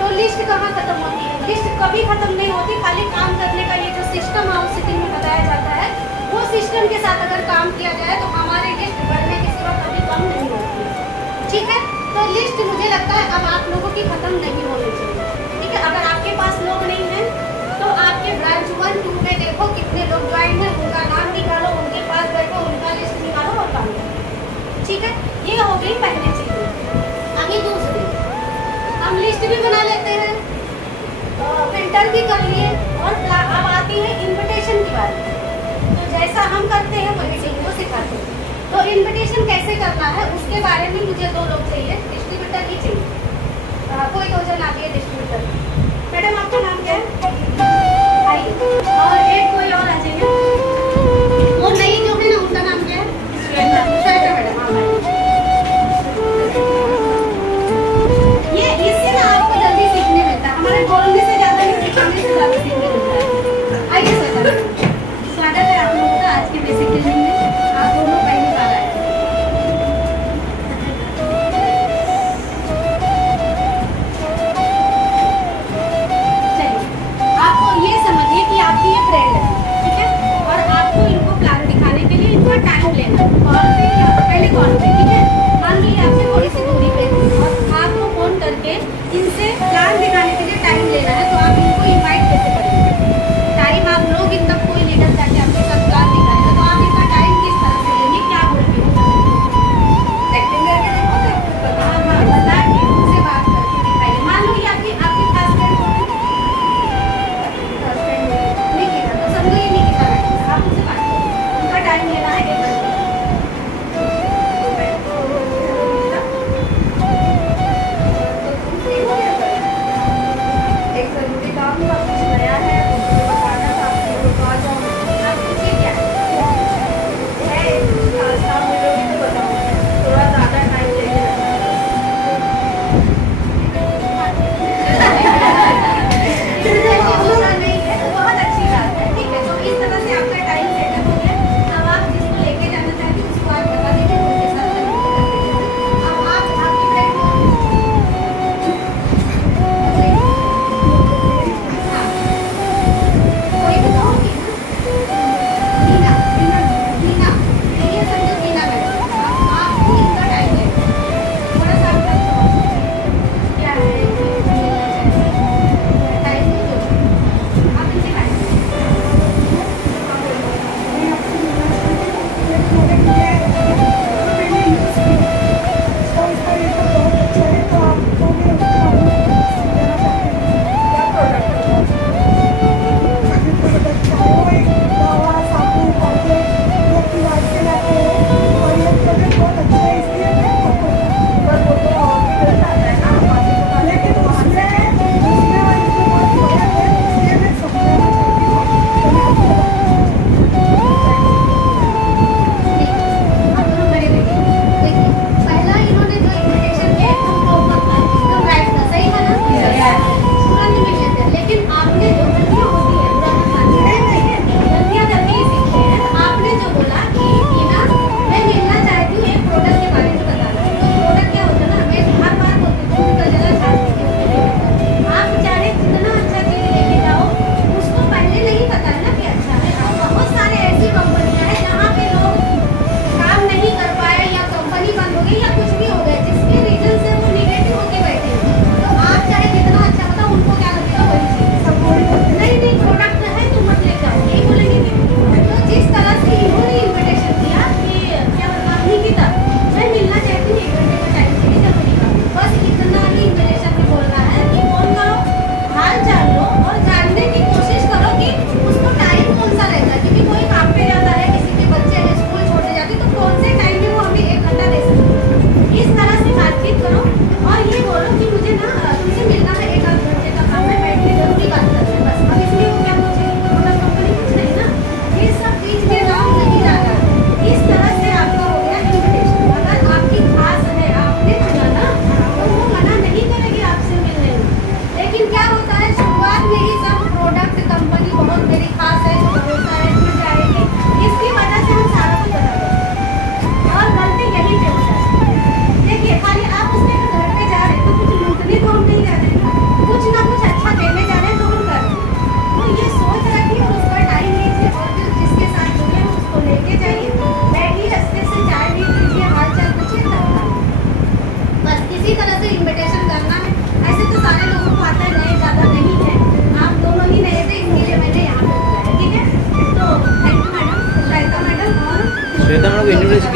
तो लिस्ट कहाँ खत्म होती है? लिस्ट कभी खत्म नहीं होती। खाली काम करने का ये जो सिस्टम हाउस सिटी में बताया जाता है, वो सिस्टम के साथ अगर काम किया जाए तो हमारी लिस्ट बढ़ने के सिवा कभी कम नहीं होती है, ठीक है? तो लिस्ट मुझे लगता है अब आप लोगों की खत्म नहीं होनी चाहिए, ठीक है? अगर आपके पास लोग नहीं है तो आपके ब्रांच 1, 2 में देखो कितने लोग ज्वाइन है, उनका नाम निकालो, उनके पास बैठो, उनका लिस्ट निकालो और काम करो, ठीक है? ये हो गई पहली चीज। आगे दूसरी, हम लिस्ट भी बना लेते हैं, फिल्टर भी कर लिए, और अब आती है इन्विटेशन की बात। तो जैसा हम करते हैं वही चीज वो सिखाते हैं। तो इन्विटेशन कैसे करना है उसके बारे में मुझे 2 लोग चाहिए, डिस्ट्रीब्यूटर ही चाहिए। कोई 2 जन आती है डिस्ट्रीब्यूटर। मैडम आपका नाम क्या है? आइए। और एक कोई और आ जाइए। वो नई जो है ना उनका नाम क्या है? श्वेता मैडम। हाँ मैडम, ये इससे ना आपको जल्दी सीखने मिलता है। हमारे बोलने से ज्यादा नहीं, सिखाने से ज्यादा सीखने मिलता है। आइए श्वेता मैडम, स्वागत है आप लोगों का आज के बेसिक ट्रेनिंग में। आप दोनों पहली बार आए।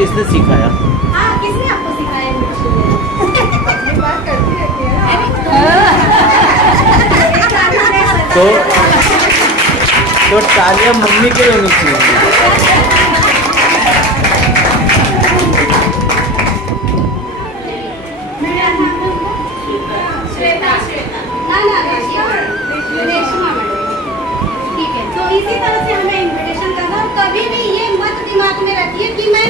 किसने सिखाया? हाँ, किसने आपको सिखाया इन्विटेशन देना? अपनी बात करती रहती है तो तालियां मम्मी के लिए होनी चाहिए। ठीक है, तो इसी तरह से हमें इन्विटेशन करना। और कभी भी ये मत दिमाग में रखिए कि मैं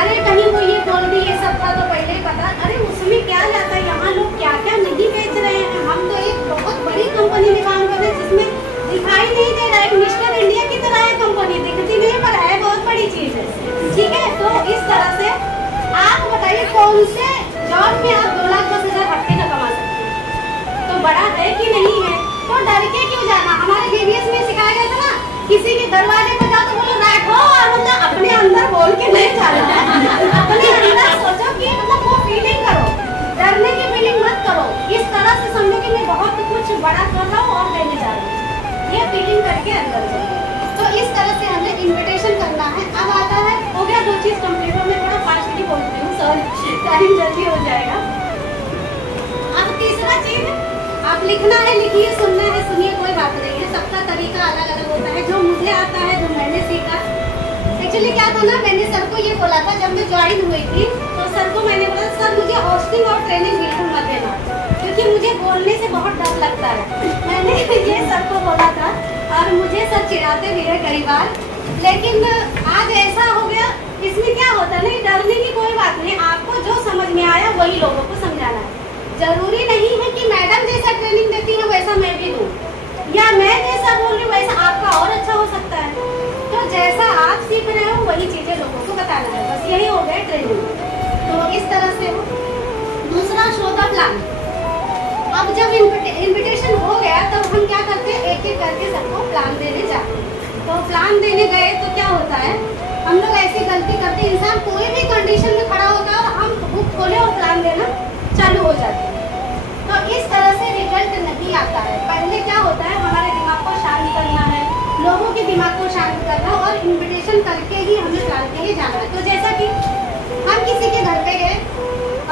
अरे कहीं वो ये बोल दी, ये सब था तो पहले ही पता। अरे उसमें क्या जाता है, यहाँ लोग क्या क्या नहीं बेच रहे हैं। हम तो एक बहुत बड़ी कंपनी में काम कर रहे हैं जिसमें दिखाई नहीं दे रहा है, मिस्टर इंडिया की तरह है कंपनी, दिखती नहीं पर है बहुत बड़ी चीज है। ठीक है, तो इस तरह से आप बताइए कौन से जॉब में आप 2,10,000 हफ्ते का कमा सकते हैं? तो बड़ा है कि नहीं है? तो डर के क्यों जाना? हमारे DBS में सिखाया गया था ना, किसी के दरवाजे पर जाओ तो बोलो बैठो, और मतलब अपने अंदर बोल के नहीं जाना है। अपने अंदर सोचो कि मतलब वो फीलिंग करो, डरने की फीलिंग मत करो। इस तरह से समझो कि मैं बहुत कुछ बड़ा कर रहा हूँ और देने जा रहा हूँ, ये फीलिंग करके अंदर जाओ। तो इस तरह से हमें इन्विटेशन करना है। अब आता है, हो गया 2 चीज कंप्लीट। मैं थोड़ा फास्टली बोलती हूँ, सॉरी, टाइम जल्दी हो जाएगा। अब तीसरा चीज, आप लिखना है लिखिए, सुनना है सुनिए, कोई बात नहीं है, सबका तरीका अलग अलग होता है। जो मुझे आता है, जो मैंने सीखा, एक्चुअली क्या था ना, मैंने सर को ये बोला था जब मैं ज्वाइन हुई थी, तो सर को मैंने बोला सर मुझे होस्टिंग और ट्रेनिंग बिल्कुल मत देना, क्योंकि मुझे बोलने से बहुत डर लगता है। मैंने ये सर को बोला था और मुझे सर चिढ़ाते भी है कई बार, लेकिन आज ऐसा हो गया। इसमें क्या होता है ना, डरने की कोई बात नहीं, आपको जो समझ में आया वही लोगों को समझाना है। जरूरी नहीं है कि मैडम जैसा ट्रेनिंग देती है वैसा मैं भी दूँ, या मैं जैसा बोल रही हूँ वैसा आपका और अच्छा हो सकता है। तो जैसा आप सीख रहे हो वही चीजें लोगों को बताना है, बस यही हो गया ट्रेनिंग। तो इस तरह से हो। दूसरा, शो द प्लान। अब जब इन्विटेशन हो गया तब हम क्या करते हैं, एक एक करके सबको प्लान देने जाते हैं। तो प्लान देने गए तो क्या होता है, हम लोग ऐसी गलती करते हैं, इंसान कोई भी कंडीशन में खड़ा होता है और हम बुक खोले और प्लान देना चालू हो जाते हैं। तो इस तरह से रिजल्ट नहीं आता है। पहले क्या होता है, हमारे दिमाग को शांत करना है, लोगों के दिमाग को शांत करना, और इन्विटेशन करके ही हमें प्लान के लिए जाना है। तो जैसा कि हम किसी के घर पे गए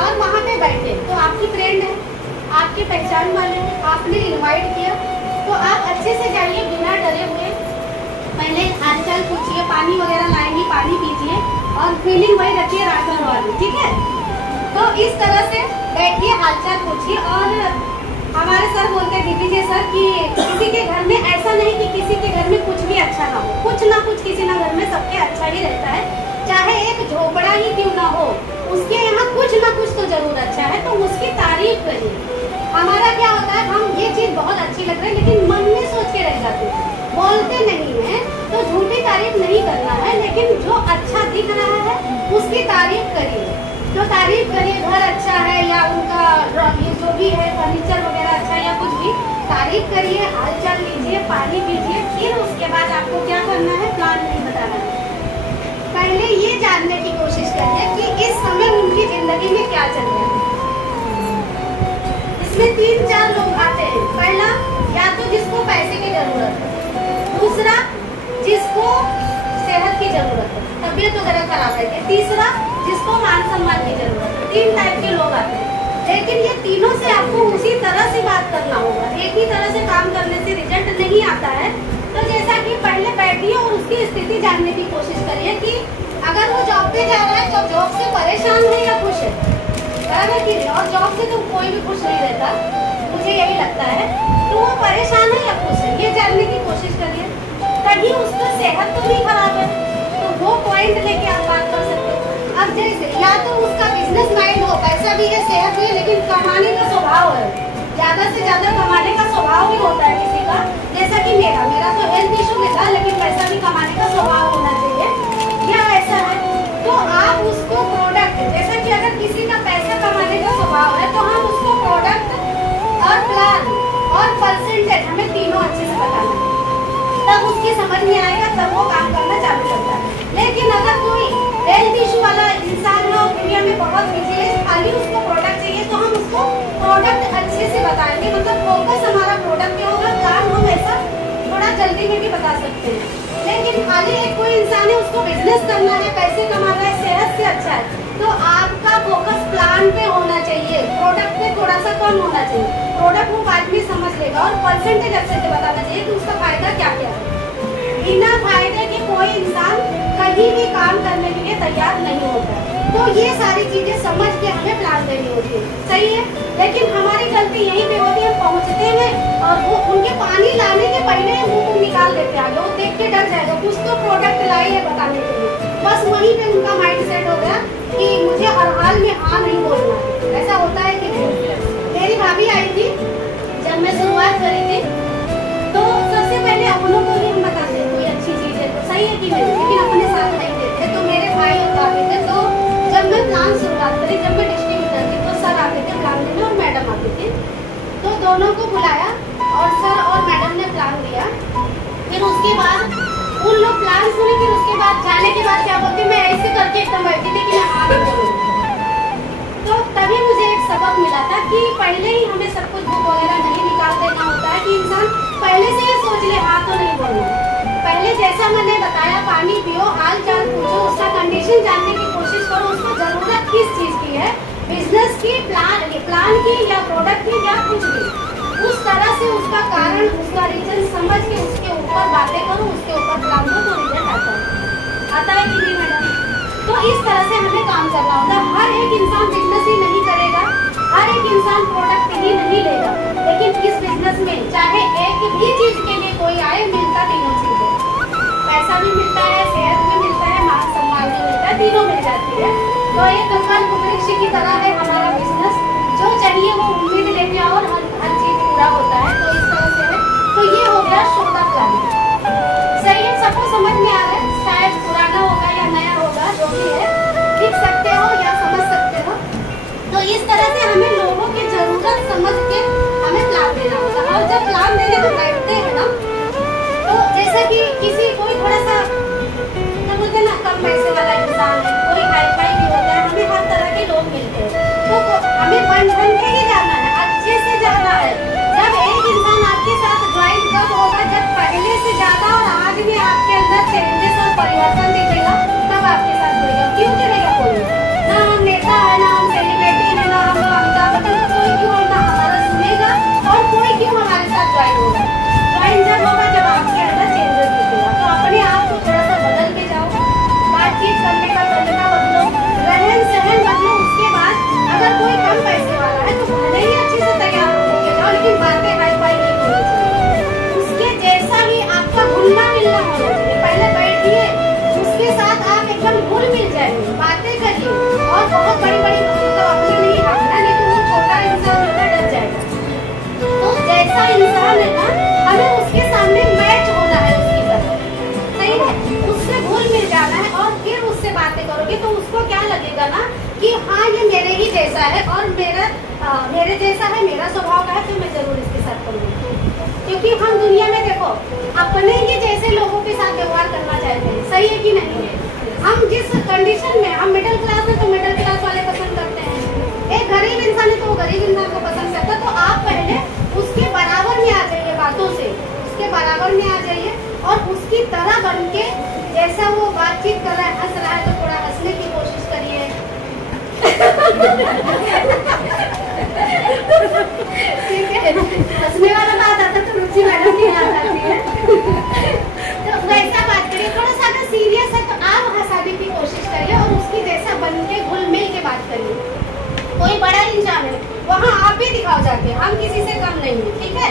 और वहाँ पे बैठे, तो आपकी फ्रेंड है, आपकी पहचान वाले हैं, आपने इनवाइट किया, तो आप अच्छे से जाइए बिना डरे हुए, पहले हालचाल पूछिए, पानी वगैरह लाएंगी पानी पीजिए, और फीलिंग वही रखिए रात वाली। ठीक है, तो इस तरह से बैठिए, हालचाल पूछिए। और हमारे सर बोलते हैं दीदी जी सर कि किसी के घर में ऐसा नहीं कि किसी के घर में कुछ भी अच्छा ना हो, कुछ ना कुछ किसी ना घर में सबके अच्छा ही रहता है, चाहे एक झोपड़ा ही क्यों ना हो, उसके यहाँ कुछ ना कुछ तो जरूर अच्छा है, तो उसकी तारीफ करिए। हमारा क्या होता है, हम ये चीज बहुत अच्छी लग रही है लेकिन मन में सोच के रह जाते हैं, बोलते नहीं है। तो झूठी तारीफ नहीं करना है, लेकिन जो अच्छा दिख रहा है उसकी तारीफ करिए। जो तारीफ करिए, घर अच्छा है या उनका ये जो भी है फर्नीचर वगैरह अच्छा है या कुछ भी, तारीफ करिए, हालचाल लीजिए, पानी पीजिए। फिर उसके बाद आपको क्या करना है, प्लान नहीं बताना है। पहले ये जानने की कोशिश करिए कि इस समय उनकी जिंदगी में क्या चल रहा है। इसमें 3-4 लोग आते हैं। पहला, या तो जिसको पैसे की जरूरत है, दूसरा जिसको सेहत की जरूरत है, तबीयत वगैरह खराब है, तीसरा जिसको मान सम्मान की जरूरत है। 3 टाइप के लोग आते हैं, लेकिन ये तीनों से आपको उसी तरह से बात करना होगा। एक ही तरह से काम करने से रिजल्ट नहीं आता है। तो जैसा कि पहले बैठिए और उसकी स्थिति जानने की कोशिश करिए कि अगर वो जॉब पे जा रहा है तो जॉब से परेशान है या खुश है, बराबर कि नहीं। और जॉब से तो कोई भी खुश नहीं रहता, मुझे यही लगता है। तो वो परेशान है या खुश है, ये जानने की कोशिश करिए। कहीं उसका सेहत तो नहीं खराब है, तो वो पॉइंट लेके आप बात कर सकते हो। अब जैसे या तो उसका बिजनेस माइंड हो, पैसा भी है सेहत भी है, लेकिन कमाने का स्वभाव है, ज्यादा से ज्यादा कमाने का स्वभाव भी होता है किसी का, जैसा कि मेरा तो हेल्थ इशू में था लेकिन पैसा भी कमाने का स्वभाव होना चाहिए, या ऐसा है। तो आप उसको प्रोडक्ट, जैसा कि अगर किसी का पैसा कमाने का स्वभाव है तो हम उसको प्रोडक्ट और प्लान और परसेंटेज हमें तीनों अच्छे से बताना है, तब उसकी समझ में आएगा, तब वो काम करना चालू करता है। लेकिन अगर कोई हेल्थ इशू वाला इंसान है और दुनिया में बहुत बिजी है, खाली उसको प्रोडक्ट चाहिए, तो हम उसको प्रोडक्ट अच्छे से बताएंगे, मतलब फोकस हमारा प्रोडक्ट पे होगा, काम हम ऐसा थोड़ा जल्दी में भी बता सकते हैं, लेकिन खाली एक कोई इंसान है उसको बिजनेस करना है, पैसे कमाना है, सेहत से अच्छा है, तो आपका फोकस प्लान पे होना चाहिए, प्रोडक्ट पे थोड़ा सा कम होना चाहिए। प्रोडक्ट वो आदमी समझ लेगा और परसेंटेज अच्छे से बताना चाहिए कि उसका फायदा क्या क्या है। बिना फायदे के कोई इंसान कहीं भी काम करने के लिए तैयार नहीं होता। तो ये सारी चीजें समझ के हमें प्लान देनी होती है, सही है। लेकिन हमारी गलती यहीं पे होती है, हम पहुंचते हैं और वो उनके पानी लाने के पहले मुंह को निकाल देते आगे, वो देख के डर जाएगा कुछ तो प्रोडक्ट लाए है बताने के लिए, बस वहीं पे उनका माइंड सेट हो गया कि मुझे हर हाल में हाँ नहीं बोलना। ऐसा होता है कि नहीं। मेरी भाभी आई थी जब मैं शुरुआत करी थी, तो सबसे पहले अपनों को ही हम बताते हैं कोई अच्छी चीज है तो सही है कि नहीं, लेकिन अपने साथ नहीं देते। तो मेरे भाई और आते थे, तो जब मैं प्लान शुरुआत करी, जब मैं डिस्ट्रीब्यूटर थी, तो सर आते थे प्लान देने और मैडम आती थी, तो दोनों को बुलाया और सर और मैडम ने प्लान दिया। फिर उसके बाद उन लोग प्लान सुने, फिर उसके बाद जाने के बाद क्या बोलते, मैं ऐसे करके एकदम बैठी थी कि मैं हाँ नहीं बोलूँ। तो तभी मुझे एक सबक मिला था कि पहले ही हमें सब कुछ बुक वगैरह नहीं निकाल देना होता है, कि इंसान पहले से ही सोच ले हाँ तो नहीं बोलना। पहले जैसा मैंने बताया, पानी पियो, हाल चाल पूछो, उसका कंडीशन जानने की कोशिश करो, उसको जरूरत किस चीज की है, बिजनेस की, प्लान की या प्रोडक्ट की या कुछ भी, उस तरह से उसका कारण, उसका रीजन समझ के उसके ऊपर बातें करो, उसके ऊपर प्लान दो, तो रिजल्ट आता है कि नहीं मैडम। तो इस तरह से हमें काम करना होता है। हर एक इंसान बिजनेस ही नहीं करेगा, हर एक इंसान प्रोडक्ट ही नहीं लेगा, लेकिन इस बिजनेस में चाहे एक भी चीज के लिए कोई आए, मिलता तीनों चीजें, पैसा भी मिलता है, सेहत भी मिलता है, मान सम्मान भी मिलता है, तीनों मिल जाती है। तो एक कमल वृक्ष की तरह है हमारा बिजनेस, जो चाहिए वो उम्मीद लेके आओ और हर चीज पूरा होता है। तो इस तरह से है। तो ये हो गया शोधा प्लान, सही है, सबको समझ में आ रहा है, शायद पुराना होगा या नया होगा, जो भी है लिख सकते हो या समझ सकते हो। तो इस तरह से हमें लोगों की जरूरत समझ के हमें प्लान देना होगा। और जब प्लान देने को बैठते हैं ना, तो जैसा कि किसी कोई थोड़ा सा क्या बोलते हैं ना, कम पैसे वाला इंसान है, कोई हाई फाई भी होता है, हमें हर तरह के लोग मिलते हैं, तो हमें बन के ही जाना है, अच्छे से जाना है। जब एक इंसान आपके साथ ज्वाइन कब होगा, जब पहले से ज्यादा और आज में आपके अंदर चेंजेस और परिवर्तन दिखेगा, तब आपके साथ जुड़ेगा। क्यों जुड़ेगा कोई, ना हम नेता है, ना हम सेलिब्रिटी है, ना हम अमिताभ बच्चन, तो कोई क्यों ना हमारा सुनेगा और कोई क्यों हमारे साथ ज्वाइन होगा। ज्वाइन जब होगा जब आपके अंदर चेंजेस दिखेगा। तो अपने आप को थोड़ा सा बदल के जाओ, बातचीत करने का तरीका बदलो, रहन सहन बदलो। उसके बाद अगर कोई कम पैसे वाला है तो भले ही अच्छे से तैयार होके जाओ, लेकिन बातें हाई फाई नहीं होनी चाहिए। उसके जैसा ही आपका घुलना मिलना होना चाहिए। पहले बैठिए, उसके साथ आप एकदम घुल मिल जाएंगे, बातें करिए, और बहुत बड़ी बड़ी तो अपने नहीं हारना, नहीं तो वो छोटा इंसान होगा, डर जाएगा। तो जैसा इंसान है ना, हमें उसके सामने मैच होना है, उसकी तरह, सही है, उससे घुल मिल जाना है। और फिर उससे बातें करोगे तो उसको क्या लगेगा ना कि हाँ ये मेरे ही जैसा है और मेरे जैसा है, मेरा स्वभाव का है, तो मैं जरूर इसके साथ करूँगी। क्योंकि हम दुनिया में देखो अपने ही जैसे लोगों के साथ व्यवहार करना चाहते हैं, सही है कि नहीं है। हम जिस कंडीशन में, हम मिडिल क्लास है तो मिडिल क्लास वाले पसंद करते हैं, एक गरीब इंसान है तो वो गरीब इंसान को पसंद करता है। तो आप पहले उसके बराबर में आ जाइए, बातों से उसके बराबर में आ जाइए और उसकी तरह बन के, जैसा वो बातचीत कर रहा है, हंस रहा है, तो थोड़ा हंसने की कोशिश करिए। ठीक है, हंसने वाला बात आता तो रुचि मैडम की याद आती है। तो वैसा बात करिए, थोड़ा सा अगर सीरियस है तो आप हंसाने की कोशिश करिए और उसकी जैसा बन के घुल मिल के बात करिए। कोई बड़ा इंसान है, वहाँ आप भी दिखाओ जाके, हम किसी से कम नहीं है, ठीक है।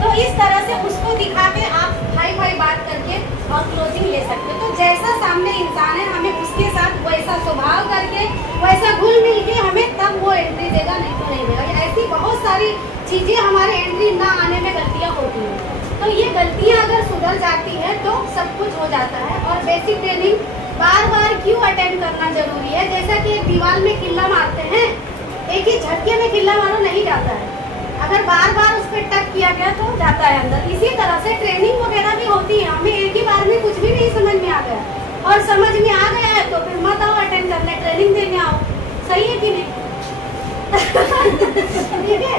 तो इस तरह से उसको दिखा के आप हाई फाई बात करके और क्लोजिंग ले सकते हो। तो जैसा सामने इंसान है, हमें उसके साथ वैसा स्वभाव करके, वैसा घुल मिल के हमें तब वो एंट्री देगा, नहीं तो नहीं देगा। ऐसी बहुत सारी चीजें हमारे एंट्री ना आने में गलतियाँ होती हैं। तो ये गलतियाँ अगर सुधर जाती है तो सब कुछ हो जाता है। और बेसिक ट्रेनिंग बार बार क्यों अटेंड करना जरूरी है। जैसा कि एक दीवार में किल्ला मारते हैं, एक ही झटके में किल्ला मारो नहीं जाता है, अगर बार बार उस पर टक किया गया तो जाता है अंदर। इसी तरह से ट्रेनिंग वगैरह भी होती है, हमें एक ही बार में कुछ भी नहीं समझ में आ गया और समझ में आ गया है तो फिर मत आओ अटेंड करने, ट्रेनिंग देने आओ, सही है कि नहीं। ठीक है,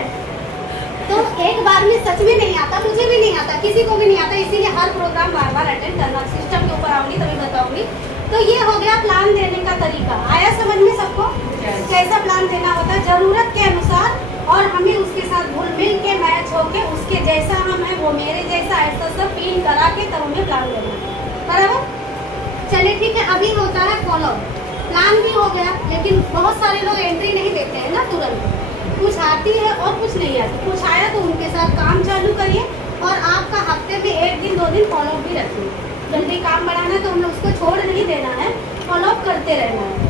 तो एक एक बार में सच में नहीं आता, मुझे भी नहीं आता, किसी को भी नहीं आता, इसीलिए हर प्रोग्राम बार बार अटेंड करना। सिस्टम के ऊपर आऊंगी तभी बताऊंगी। तो ये हो गया प्लान देने का तरीका। आया समझ में सबको कैसा प्लान देना होता है, जरूरत के अनुसार, और हमें उसके साथ घुल मिल के मैच होके उसके जैसा हम है वो मेरे जैसा, ऐसा सब फील करा के तब हमें प्लान देना है, बराबर। चलिए ठीक है, अभी होता है फॉलो। प्लान भी हो गया, लेकिन बहुत सारे लोग एंट्री नहीं देते हैं ना तुरंत, कुछ आती है और कुछ नहीं आती। कुछ आया तो उनके साथ काम चालू करिए, और आपका हफ्ते में 1 दिन 2 दिन फॉलो भी रखिए। जल्दी काम बढ़ाना है तो हमें उसको छोड़ नहीं देना है, फॉलो करते रहना है।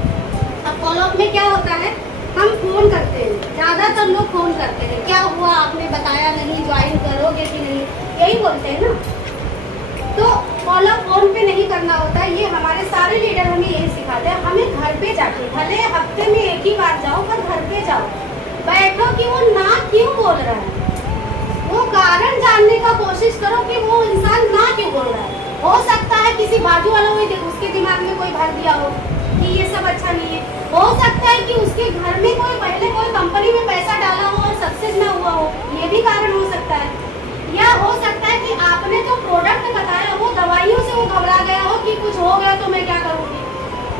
अब फॉलो में क्या होता है, हम फोन करते हैं, ज्यादातर लोग फोन करते हैं, क्या हुआ आपने बताया नहीं, ज्वाइन करोगे कि नहीं, यही बोलते हैं ना। तो फॉलो फोन पे नहीं करना होता है, ये हमारे सारे लीडर हमें यही सिखाते हैं। हमें घर पे जाके, भले हफ्ते में 1 ही बार जाओ, पर घर पे जाओ, बैठो कि वो ना क्यों बोल रहा है, वो कारण जानने का कोशिश करो कि वो इंसान ना क्यों बोल रहा है। हो सकता है किसी बाजू वाला उसके दिमाग में कोई भर दिया हो कि ये सब अच्छा नहीं है। हो सकता है कि उसके घर में कोई पहले कोई कंपनी में पैसा डाला हो और सक्सेस ना हुआ हो, ये भी कारण हो सकता है। या हो सकता है कि आपने जो प्रोडक्ट बताया वो दवाइयों से वो घबरा गया हो कि कुछ हो गया तो मैं क्या करूँगी।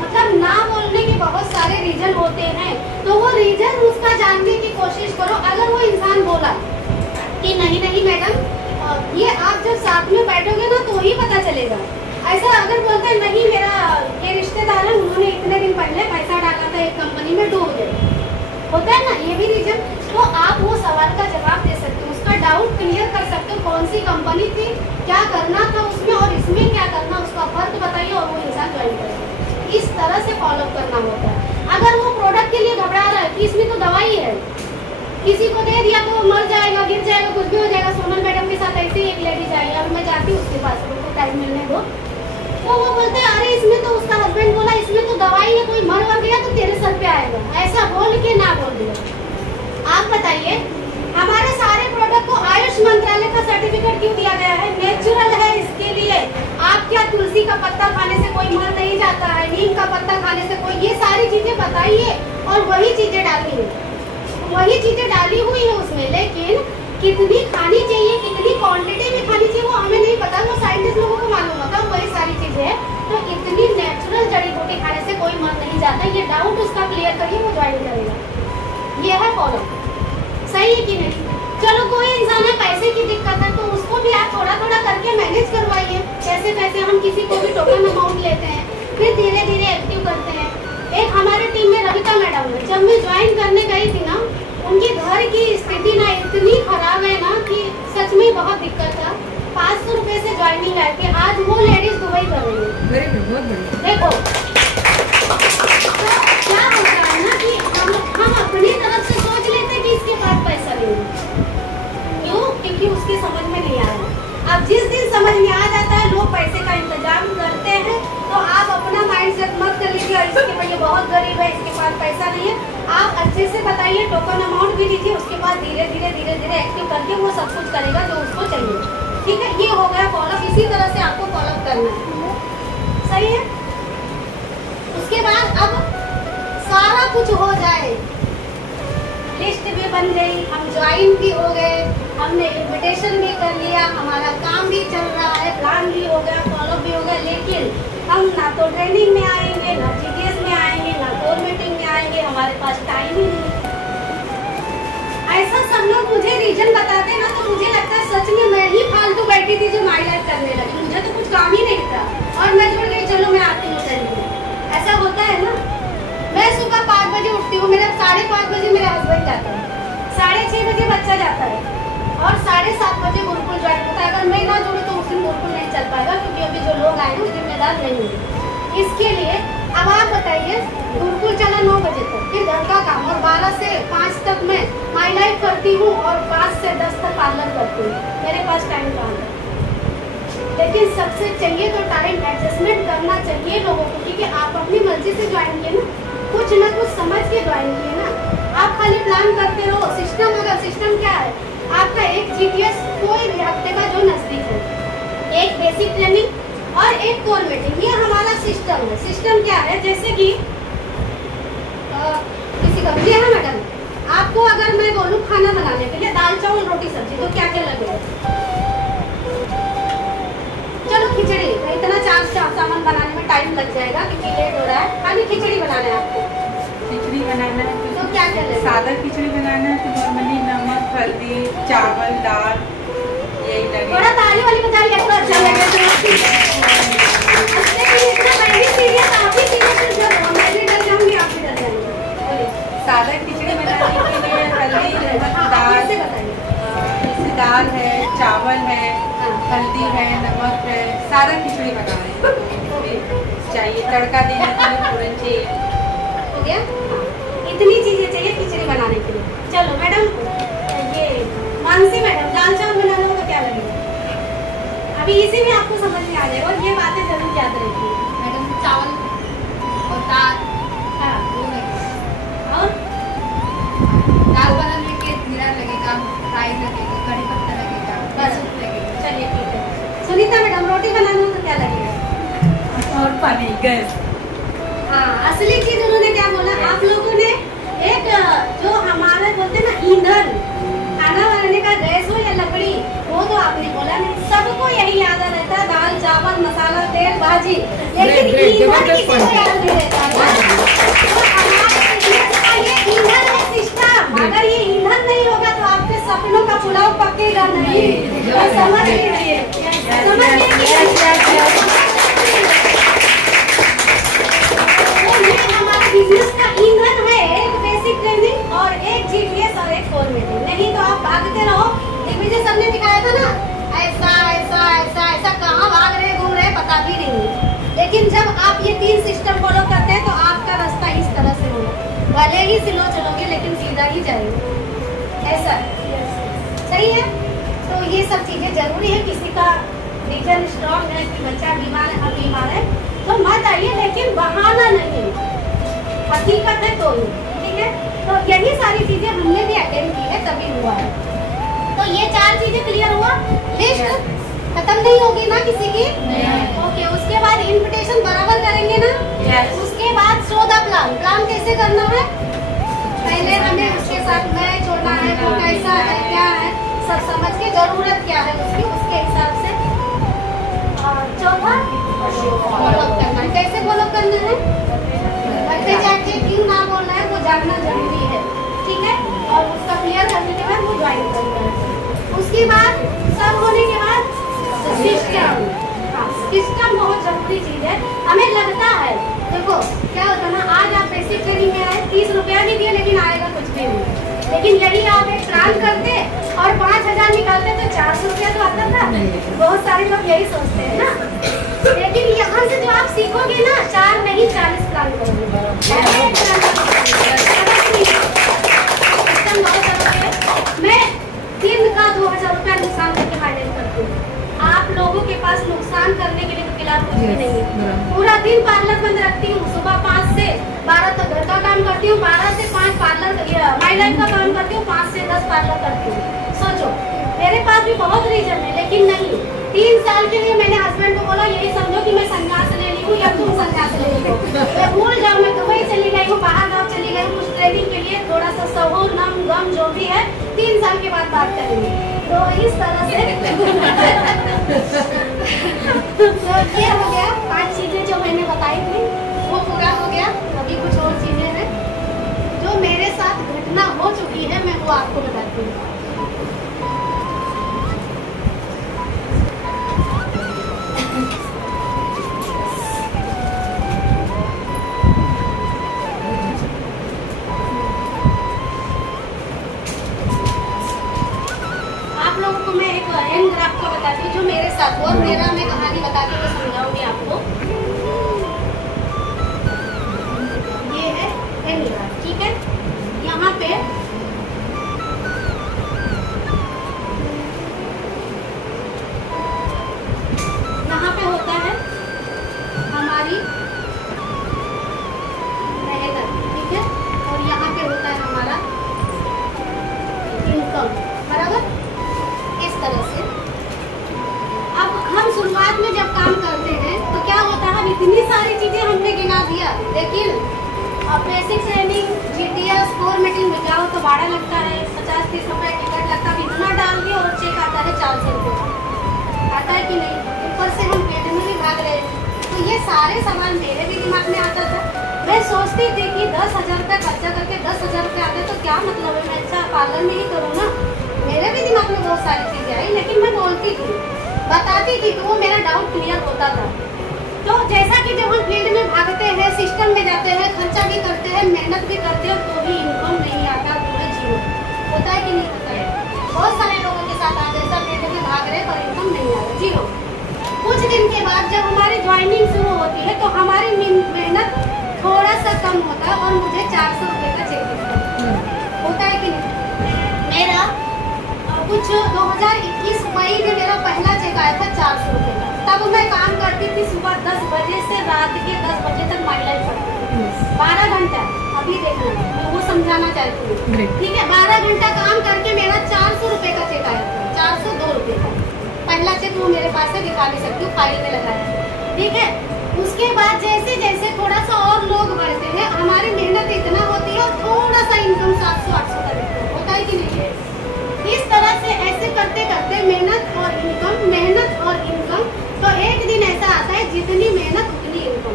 मतलब ना बोलने के बहुत सारे रीजन होते हैं, तो वो रीजन उसका जानने की कोशिश करो। अगर वो इंसान बोला कि नहीं नहीं मैडम, ये आप जब साथ में बैठोगे ना तो ही पता चलेगा। ऐसा अगर बोलते हैं नहीं मेरा ये रिश्तेदार है, उन्होंने इतने दिन पहले पैसा डाला था एक कंपनी में, डूब गए, होता है ना ये भी रीजन। तो आप वो सवाल का जवाब दे सकते हो, उसका डाउट क्लियर कर सकते हो, कौन सी कंपनी थी, क्या करना था उसमें और इसमें क्या करना, उसका फर्क बताइए और वो इंसान ज्वाइन करेगा। इस तरह से फॉलो करना होता है। अगर वो प्रोडक्ट के लिए घबरा रहा है कि इसमें तो दवाई है, किसी को दे दिया तो मर जाएगा, गिर जाएगा, कुछ भी हो जाएगा। सोनल मैडम के साथ ऐसे ही एक लेडीज आई, अब मैं जाती हूँ उसके पास, उनको टाइम मिलने दो, तो वो बोलते हैं अरे इसमें तो उसका हस्बैंड बोला इसमें तो दवाई है, कोई मर गया तो तेरे सर पे आएगा। ऐसा बोल के ना बोल दिया। आप बताइए, हमारे सारे प्रोडक्ट को आयुष मंत्रालय का सर्टिफिकेट क्यों दिया गया है? नेचुरल है, इसके लिए। आप क्या तुलसी का पत्ता खाने से कोई मर नहीं जाता है, नीम का पत्ता खाने से कोई, ये सारी चीजें बताइए और वही चीजें डालिए, वही चीजें डाली हुई है उसमें। लेकिन कितनी खानी चाहिए, कितनी क्वांटिटी में खानी चाहिए वो हमें नहीं पता, वो साइंटिस्ट लोगों को मालूम होता है। वही सारी चीजें है, तो इतनी नेचुरल जड़ी बूटी खाने से कोई मर नहीं जाता। ये डाउट उसका क्लियर करिए, वो ज्वाइन करेगा। ये है फॉलो, सही है कि नहीं? चलो कोई इंसान है पैसे की दिक्कत है तो उसको भी आप थोड़ा थोड़ा करके मैनेज करवाइए। कैसे कैसे हम किसी को भी टोकन अमाउंट लेते हैं, फिर धीरे धीरे एक्टिव करते हैं। एक हमारे टीम में रविता मैडम है, जब मैं ज्वाइन करने गई थी ना, उनके घर की स्थिति ना इतनी खराब है ना कि सच में बहुत दिक्कत था। 500 रुपए से ज्वाइनिंग आई थी, आज वो लेडीज दुबई कर रही है। वेरी गुड, बहुत बढ़िया। देखो तो क्या होता है ना कि हम अपनी तरफ से सोच लेते हैं कि इसके पास पैसा नहीं है, क्यों? क्योंकि उसके समझ में नहीं आ रहा। अब जिस दिन समझ में आ जाता है, लोग पैसे का इंतजाम करते हैं, तो आप अपना माइंडसेट मत कर लीजिए इसके पास, ये बहुत गरीब है, इसके पास पैसा नहीं है। आप अच्छे से बताइए, टोकन अमाउंट भी दीजिए, उसके बाद धीरे धीरे एक्टिव करके वो सब कुछ करेगा जो उसको चाहिए। ठीक है, ये हो गया फॉलोअप। इसी तरह से आपको फॉलोअप करना है, सही है? उसके बाद अब सारा कुछ हो जाए, लिस्ट भी बन गई, हम ज्वाइन भी हो गए, हमने इन्विटेशन भी कर लिया, हमारा काम भी चल रहा है, प्लान भी हो गया, फॉलोअप भी हो गया, लेकिन हम ना तो ट्रेनिंग में आएंगे, ना जीडीएस में आएंगे, ना कोर मीटिंग में आएंगे, हमारे पास टाइम ही नहीं। ऐसा सब लोग मुझे रीजन बताते ना, तो मुझे लगता है सच में मैं ही फालतू बैठी थी जो माई लाइफ करने लगी, मुझे तो कुछ काम ही नहीं था और मैं जुड़ गई, चलो मैं आती हूँ ट्रेनिंग। ऐसा होता है ना। मैं सुबह 5 बजे उठती हूँ, मेरा 5:30 बजे मेरा हस्बैंड जाता है, 6:30 बजे बच्चा जाता है और 7:30 बजे गुरुकुल ज्वाइन होता है। अगर मैं ना जुड़ूँ तो उस दिन गुरुकुल नहीं चल पाएगा, क्योंकि अभी जो लोग आए हैं वो जिम्मेदार नहीं है। इसके लिए अब आप बताइए, गुरुकुल चला 9 बजे तक, फिर घर का काम, और 12 से 5 तक मैं माई लाइफ करती हूँ और 5 से 10 तक पार्लर करती हूँ। मेरे पास टाइम कहाँ है? लेकिन सबसे चाहिए तो टाइम एडजस्टमेंट करना चाहिए लोगों को, क्योंकि आप अपनी मर्जी से ज्वाइन किए ना, कुछ ना कुछ समझ के ज्वाइन किए ना। आप खाली प्लान करते रहो। सिस्टम, अगर सिस्टम क्या है आपका, एक जीपीएस कोई भी हफ्ते का जो नजदीक है, एक बेसिक ट्रेनिंग और एक कोर मीटिंग, ये हमारा सिस्टम है। सिस्टम क्या है, जैसे कि किसी का ये है मैडम, आपको अगर मैं बोलूँ खाना बनाने के लिए दाल चावल रोटी सब्जी, तो क्या क्या लगेगा? चलो खिचड़ी, तो इतना चार सामान बनाने में टाइम लग जाएगा क्योंकि लेट हो रहा है। खाली खिचड़ी बनाना है आपको। खिचड़ी बनाना है तो क्या क्या लगेगा? सादा खिचड़ी बनाना है तो नॉर्मली नमक, हल्दी, चावल, दाल यही लगेगा। थोड़ा ताली वाली बजाइए तो अच्छा लगेगा। इतना मैं भी सीरियस, आप भी सीरियस, मैं भी डर जाऊंगी, आप भी डर जाएंगे। सादा खिचड़ी बनाने के लिए हल्दी, नमक, दाल, जैसे दाल है, चावल है, हल्दी है, नमक है, सारा खिचड़ी बना रहे हैं। चाहिए तड़का देने के लिए फोरन चाहिए। हो गया? इतनी चीजें चाहिए खिचड़ी बनाने के लिए। चलो मैडम, ये मानसी मैडम, दाल चावल बनाना होगा क्या लगेगा? अभी इसी में आपको समझ में आ जाएगा और ये बातें जरूर याद रखिए। मैडम चावल और दाल, हाँ, वो लगेगा। और दाल बनाने के जीरा लगेगा, राई लगेगा, कड़ी पत्ता लगेगा, बस लगेगा। चलिए ठीक है। सुनीता मैडम, रोटी बनाना हो तो क्या लगेगा? और पानी, गैस। हाँ, असली चीज उन्होंने क्या बोला, आप लोगों ने एक जो हमारे बोलते हैं ना ईंधन, खाना बनाने का गैस हो या लकड़ी, वो तो आपने बोला नहीं। सबको यही याद रहता है दाल चावल मसाला तेल भाजी, लेकिन ईंधन किसी को याद नहीं रहता है। तो हमारे business का ये ईंधन है सिस्टम। अगर ये ईंधन नहीं होगा तो आपके सपनों का पुलाव पकेगा नहीं। तो समझ लीजिए, समझ लीजिए। हमारे बिजनेस का ईंधन है एक बेसिक ट्रेनिंग और एक जीपीएस और एक फॉर्मेटिंग। नहीं तो आप भागते रहो। दिग्विजय सर ने दिखाया था ना, ऐसा ऐसा ऐसा ऐसा, कहाँ भाग रहे घूम रहे पता भी नहीं। लेकिन जब आप ये 3 सिस्टम फॉलो करते हैं तो आपका रास्ता इस तरह से होगा। भले ही स्लो चलोगे लेकिन सीधा ही जाएंगे। ऐसा सही है। तो ये सब चीजें जरूरी है। किसी का रीजन स्ट्रॉन्ग है कि बच्चा बीमार है, हम बीमार है तो मत आइए, लेकिन बहाना नहीं, हकीकत है तो ही। ठीक है, तो यही सारी चीजें हमने भी अटेंड की है तभी हुआ है। तो ये 4 चीजें क्लियर हुआ। लिस्ट खत्म नहीं होगी ना किसी की? ओके, उसके बाद इन्विटेशन बराबर करेंगे ना? उसके बाद शो द प्लान कैसे करना है, पहले हमें उसके साथ मैच छोड़ना है, वो कैसा है क्या है सब समझ के, जरूरत क्या है उसकी, उसके हिसाब से। चौथा फॉलो करना है। कैसे फॉलो करना है? बच्चे जाके क्यों ना बोलना है वो जानना जरूरी है। ठीक है, और उसका क्लियर करने के बाद वो ज्वाइन करना है। उसके बाद सब होने के बाद सिस्टम। हाँ, सिस्टम बहुत जरूरी चीज है। हमें लगता है, देखो क्या होता है ना, आज आप बेसिक ट्रेनिंग में आए, 30 रुपया भी दिए लेकिन आएगा कुछ भी नहीं। लेकिन यही आप एक प्लान करते और 5000 निकालते तो 400 रुपया तो आता था। बहुत सारे लोग यही सोचते हैं ना। लेकिन यहाँ से जो आप सीखोगे ना, 4 नहीं 40 प्लान करोगे। मैं 3 का 2000 रुपया नुकसान करके मैनेज करती हूँ। आप लोगों के पास नुकसान करने के लिए तो फिलहाल कुछ भी नहीं है। पूरा दिन पार्लर बंद रखती हूँ, सुबह 5 से 12 तक घर का काम करती हूँ, 12 से 5 पार्लर माई लाइफ का काम करती हूँ, 5 से 10 पार्लर करती हूँ। सोचो, मेरे पास भी बहुत रीजन है, लेकिन नहीं। 3 साल के लिए मैंने हस्बैंड को बोला, यही समझो कि मैं संन्यास ले ली हूँ या तुम संन्यास ले ली हो। मैं भूल जाऊँ, मैं दुबई चली गई हूँ, बाहर गाँव चली गई हूँ कुछ ट्रेनिंग के लिए, थोड़ा सा सहूर नम गम जो भी है 3 साल के बाद बात करेंगे। तो इस तरह से तो ये हो गया 5 चीजें जो मैंने बताई थी, वो पूरा हो गया। अभी कुछ और चीजें हैं जो मेरे साथ घटना हो चुकी है, मैं वो आपको बताती हूँ। आप लोगों को मैं एक एंड ग्राफ का बताती हूँ जो मेरे साथ हुआ, और मेरा मैं कहानी बता के समझाऊंगी आपको। ये है एंड ग्राफ, ठीक है। यहाँ पे होता है हमारी मेहनत, ठीक है, और यहाँ पे होता है हमारा इनकम, बराबर। इस तरह से अब हम शुरुआत में जब काम करते हैं तो क्या होता है, हम इतनी सारी चीजें हमने गिना दिया, लेकिन अब basic training, GTS, core meeting में जाओ तो भाड़ा लगता है 50-30 कि नहीं, ऊपर से हम पेट में भी भाग रहे थे। तो ये सारे सवाल मेरे भी दिमाग में आता था। मैं सोचती थी कि 10,000 रुपया खर्चा करके 10,000 रुपया आते तो क्या मतलब है, मैं अच्छा पार्लर में ही करूँ ना। मेरे भी दिमाग में बहुत सारी चीज़ें आई, लेकिन मैं बोलती थी, बताती थी, तो वो मेरा डाउट क्लियर होता था। तो जैसा कि जब हम फील्ड में भागते हैं, सिस्टम में जाते हैं, खर्चा भी करते हैं, मेहनत भी करते हैं, तो भी इनकम नहीं आता, तो है जीरो। होता है कि नहीं होता है? बहुत सारे लोगों के साथ आज ऐसा फील्ड में भाग रहे पर इनकम नहीं आ रहा, जीरो। कुछ दिन के बाद जब हमारी ज्वाइनिंग शुरू होती है तो हमारी मेहनत थोड़ा सा कम होता है और मुझे 400 रुपये का चेक मिलता है। होता है कि नहीं? मेरा कुछ 2021 मई में मेरा पहला चेक आया था 400 रुपये का। तब मैं काम करती थी सुबह 10 बजे से रात के 10 बजे तक माई लाइफ करती थी, 12 घंटा। अभी देखना, मैं वो समझाना चाहती हूँ, ठीक है। 12 घंटा काम करके मेरा 400 रुपये का चेक आया था, 402 रुपये का पहला चेक। वो मेरे पास है, दिखा नहीं सकती हूँ, फाइल में लगा है, ठीक है। उसके बाद जैसे जैसे थोड़ा सा और लोग बढ़ते हैं, हमारी मेहनत इतना होती है और थोड़ा सा इनकम 700-800 का दिखता है। होता है कि नहीं? इस तरह से ऐसे करते करते मेहनत और इनकम, तो एक दिन ऐसा आता है जितनी मेहनत उतनी इनकम,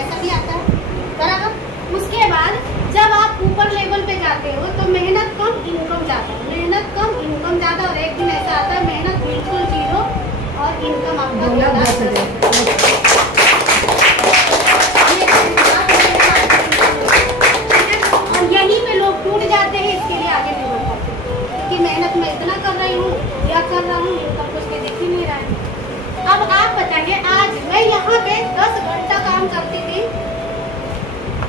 ऐसा भी आता है, बराबर। उसके बाद जब आप ऊपर लेवल पे जाते हो तो मेहनत कम इनकम ज़्यादा, मेहनत कम इनकम ज़्यादा, और एक दिन ऐसा आता है मेहनत बिल्कुल जीरो और इनकम आपका। यहीं पे लोग टूट जाते हैं, इसके लिए आगे नहीं बढ़ पाते, क्योंकि मेहनत मैं इतना कर रही हूँ या कर रहा हूँ, इनकम कुछ में दिख ही नहीं रहा है। अब आप बताइए, आज मैं यहाँ पे 10 घंटा काम करती थी,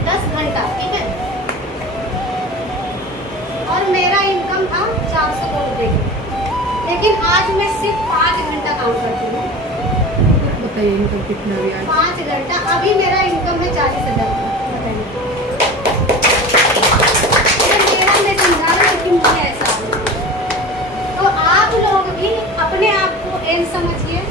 10 घंटा, ठीक है, और मेरा इनकम था 402 रुपये, लेकिन आज मैं सिर्फ 5 घंटा काम करती हूँ। बताइए इनकम कितना भी 5 घंटा, अभी मेरा इनकम है 40,000 का। बताइए, मैं समझा रही हूँ कि मुझे ऐसा। तो आप लोग भी अपने आप को एंड समझिए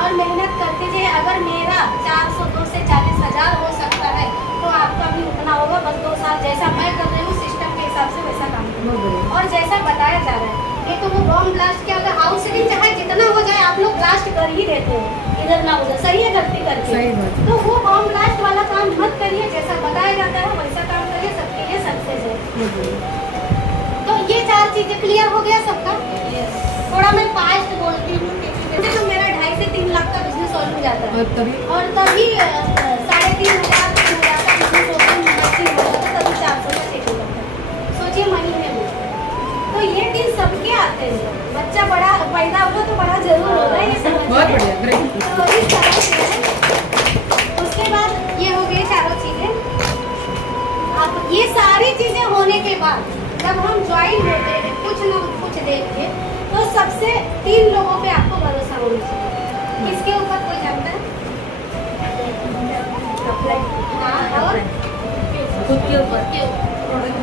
और मेहनत करते जाइए। अगर मेरा 402 से 40,000 हो सकता है तो आपका भी उतना होगा। बस 2 साल जैसा मैं कर रही हूँ सिस्टम के हिसाब से वैसा काम करो, और जैसा बताया जा रहा है। ये तो वो बॉम्ब ब्लास्ट के अगर हाउस सेविंग चाहे जितना हो जाए, आप लोग ब्लास्ट कर ही देते हैं, इधर ना उधर, सही है, गलती करके। तो वो बॉम्ब ब्लास्ट वाला काम मत करिए, जैसा बताया जाता है वैसा काम करिए, सबके लिए सक्सेस है। तो ये 4 चीजें क्लियर हो गया सबका। थोड़ा मैं फास्ट बोलती हूँ, तो मेरा 2.5 से 3 लाख का बिजनेस सॉल्व हो जाता है, और तभी 3,500-4,000 का बिजनेस होता है, तभी 400 का चेक हो जाता है। सोचिए मनी में हो, तो ये दिन सबके आते हैं। बच्चा बड़ा पैदा होगा तो बड़ा जरूर होगा, ये बहुत बढ़िया। तो इस तरह से उसके बाद ये हो गई 4 चीजें। अब ये सारी चीजें होने के बाद जब हम ज्वाइन होते हैं कुछ न कुछ देख के, तो सबसे 3 लोगों पे आपको भरोसा होना चाहिए। किसके ऊपर, कोई जानता है? हाँ, और खुद के ऊपर, प्रोडक्ट के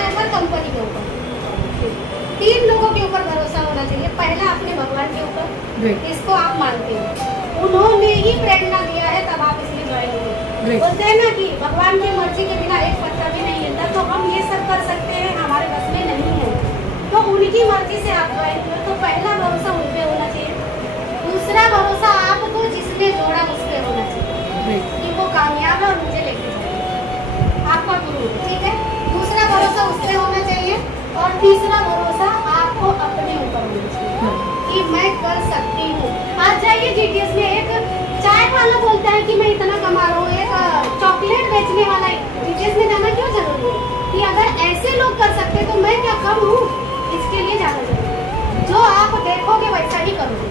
ऊपर, कंपनी के ऊपर, 3 लोगों के ऊपर भरोसा होना चाहिए। पहला अपने भगवान के ऊपर, इसको आप मानते हो, उन्होंने ही प्रेरणा दिया है, तब आप इसलिए ज्वाइन हुए। बोलते हैं ना कि भगवान की मर्जी के बिना एक पत्ता भी नहीं हिलता, तो हम ये सब कर सकते हैं, हमारे बस में नहीं है, तो उनकी मर्जी से आप ज्वाइन हुए। तो पहला भरोसा उन पे होना चाहिए। दूसरा भरोसा आपको जिसने जोड़ा उस पे होना चाहिए कि वो कामयाब है और मुझे लेके जाए, आपका गुरु, ठीक है। दूसरा भरोसा उस पे होना चाहिए, और तीसरा भरोसा आपको अपने ऊपर होना चाहिए कि मैं कर सकती हूँ। आज जाइए GTS में, एक चाय वाला बोलता है कि मैं इतना कमा रहा हूँ, एक चॉकलेट बेचने वाला GTS में जाना क्यों जरूरी है? कि अगर ऐसे लोग कर सकते तो मैं क्या कम हूँ? इसके लिए जाना जरूरी है। जो आप देखोगे वैसा ही करोगे।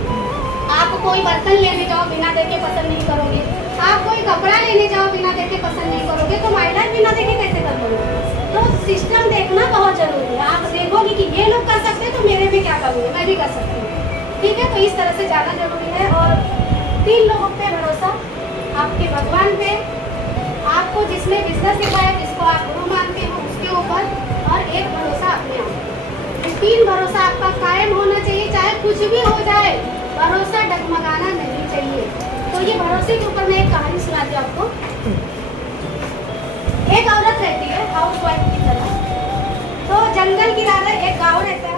आप कोई बर्तन लेने जाओ, बिना देखे पसंद नहीं करोगे। आप कोई कपड़ा लेने जाओ, बिना देखे पसंद नहीं करोगे, तो माइला बिना देखे कैसे कर लोगे? तो सिस्टम देखना बहुत जरूरी है। आप देखोगे कि ये लोग कर सकते हैं तो मेरे में क्या कमी है, मैं भी कर सकती हूँ, ठीक है। तो इस तरह से जाना जरूरी है। और 3 लोगों पे भरोसा, आपके भगवान पे, आपको जिसने बिजनेस सिखाया, जिसको आप गुरु मानते हो उसके ऊपर, और एक भरोसा अपने आप। 3 भरोसा आपका कायम होना चाहिए, चाहे कुछ भी हो जाए, भरोसा डगमगाना नहीं चाहिए। तो ये भरोसे के ऊपर मैं एक कहानी सुनाती हूँ आपको। एक औरत रहती है हाउस वाइफ की तरह, तो जंगल किनारे एक गाँव रहता है,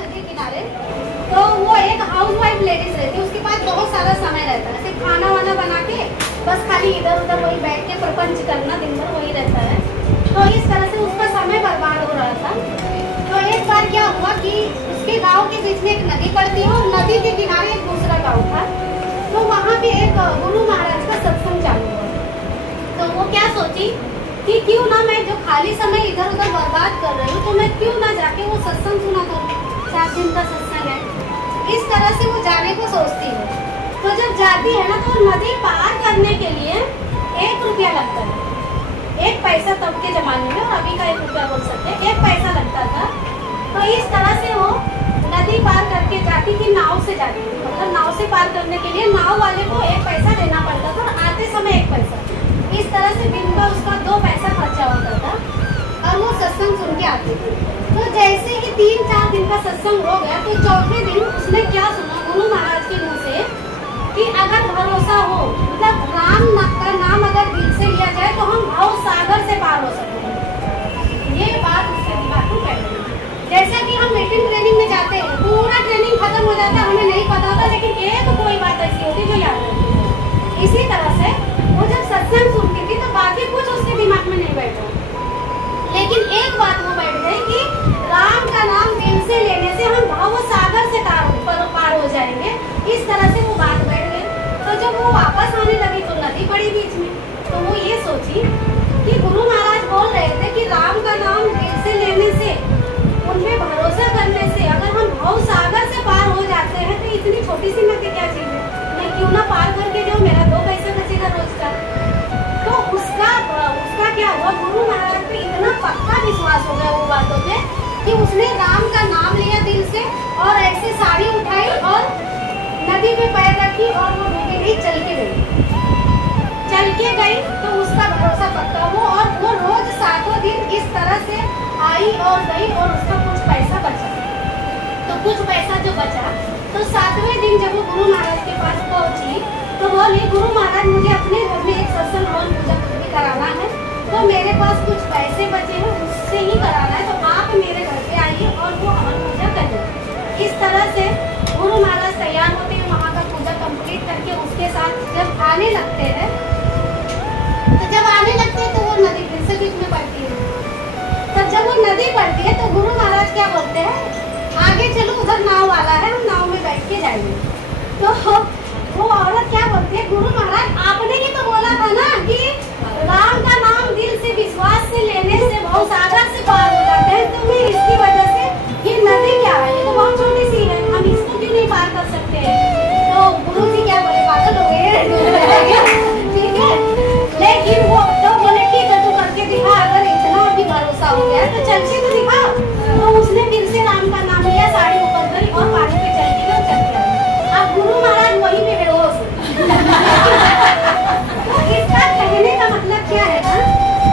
नदी किनारे है, तो वो एक हाउस वाइफ लेडीज रहती है, उसके पास बहुत सारा समय रहता है, सिर्फ खाना वाना बना के बस खाली इधर उधर वही बैठ के प्रपंच करना, दिन भर वही रहता है। तो इस तरह से उसका समय बर्बाद हो रहा था। तो एक बार क्या हुआ कि उसके गांव के बीच में एक नदी पड़ती है और नदी के किनारे एक दूसरा गांव था। तो वहाँ पे एक गुरु महाराज का सत्संग चालू हुआ। तो वो क्या सोची कि क्यों ना मैं जो खाली समय इधर उधर बर्बाद कर रही हूँ, तो मैं क्यों ना जाके वो सत्संग सुना करूँ, 4 दिन का सत्संग है। इस तरह से वो जाने को सोचती है। तो जब जाती है ना, तो नदी पार करने के लिए 1 रुपया लगता है, 1 पैसा तब के जमाने में, और अभी का 1 रुपया बोल सकते हैं, 1 पैसा लगता था। तो इस तरह से वो नदी पार करके जाती थी, नाव से जाती थी, मतलब नाव से पार करने के लिए नाव वाले को 1 पैसा देना पड़ता था और आते समय 1 पैसा। इस तरह से दिन का उसका 2 पैसा खर्चा होता था और वो सत्संग सुन के आती थी। तो जैसे ही 3-4 दिन का सत्संग हो गया, तो चौथे दिन उसने क्या सुना गुरु महाराज के मुँह से कि अगर भरोसा हो, मतलब राम का नाम अगर दिल से लिया जाए तो हम भाव सागर से पार हो सकते हैं। ये बात उसके दिमाग में बैठ गई। जैसा कि हम मीटिंग ट्रेनिंग में जाते हैं, पूरा ट्रेनिंग खत्म हो जाता है, हमें नहीं पता होता, लेकिन एक कोई बात ऐसी होती जो याद रहती है। इसी तरह से वो जब सत्संग सुनती थी तो बाकी कुछ उसके दिमाग में नहीं बैठा, लेकिन एक बात वो बैठ गई कि राम का नाम दिल से लेने से हम भाव सागर से पार हो जाएंगे। इस तरह से वो बात बैठ गई। तो जब वो वापस आने लगी तो नदी पड़ी बीच में। तो वो ये सोची कि गुरु महाराज बोल रहे थे कि राम का नाम दिल से लेने से, उनपे भरोसा करने से अगर हम भाव सागर से पार हो जाते हैं, तो इतनी छोटी सी नदी क्या चीज है, मैं क्यों ना पार करके जो मेरा 2 पैसा बचेगा रोज का। तो उसका क्या हुआ, गुरु महाराज पे इतना पक्का विश्वास हो गया वो बातों पे कि उसने राम का नाम लिया दिल से और ऐसे साड़ी उठाई और नदी में पैर रखी और वो डूबी गई, चल के गई। तो उसका भरोसा पक्का हुआ और वो रोज 7 दिन इस तरह से आई और गई और उसका कुछ पैसा बचा। तो कुछ पैसा जो बचा, तो 7वें दिन जब वो गुरु महाराज के पास पहुंची तो बोली, गुरु महाराज मुझे अपने घर में एक सत्संग हवन पूजा भी कराना है, तो मेरे पास कुछ पैसे बचे हैं, उससे ही कराना है, तो आप मेरे घर पे आइए और वो हवन पूजा करिए। इस तरह से गुरु महाराज तैयार होते हैं, वहाँ का पूजा कंप्लीट करके उसके साथ जब आने लगते हैं, तो वो नदी फिर से बीच में पड़ती है। तब जब वो नदी पड़ती है तो गुरु महाराज क्या बोलते हैं, आगे चलो, उधर नाव वाला है, हम नाव में बैठ के जाएंगे। तो वो औरत क्या बोलती है, गुरु महाराज आपने ही तो बोला था ना कि राम का नाम दिल से विश्वास से लेने से भाव सागर से पार हो जाते हैं, तो मैं इसकी वजह से ये नदी क्या है, ये तो बहुत छोटी सी है, हम इसको क्यों नहीं पार कर सकते। तो गुरु जी क्या बोले, पागल हो गए, ठीक है। लेकिन वो तो बोले ठीक है, तू करके दिखा, अगर इतना भी भरोसा हो गया तो चल के तो दिखा। तो उसने फिर से राम का नाम लिया, साड़ी ऊपर गई और पानी पे चल के और चल गया। अब गुरु महाराज वहीं पे बेहोश। तो इसका कहने का मतलब क्या है ना,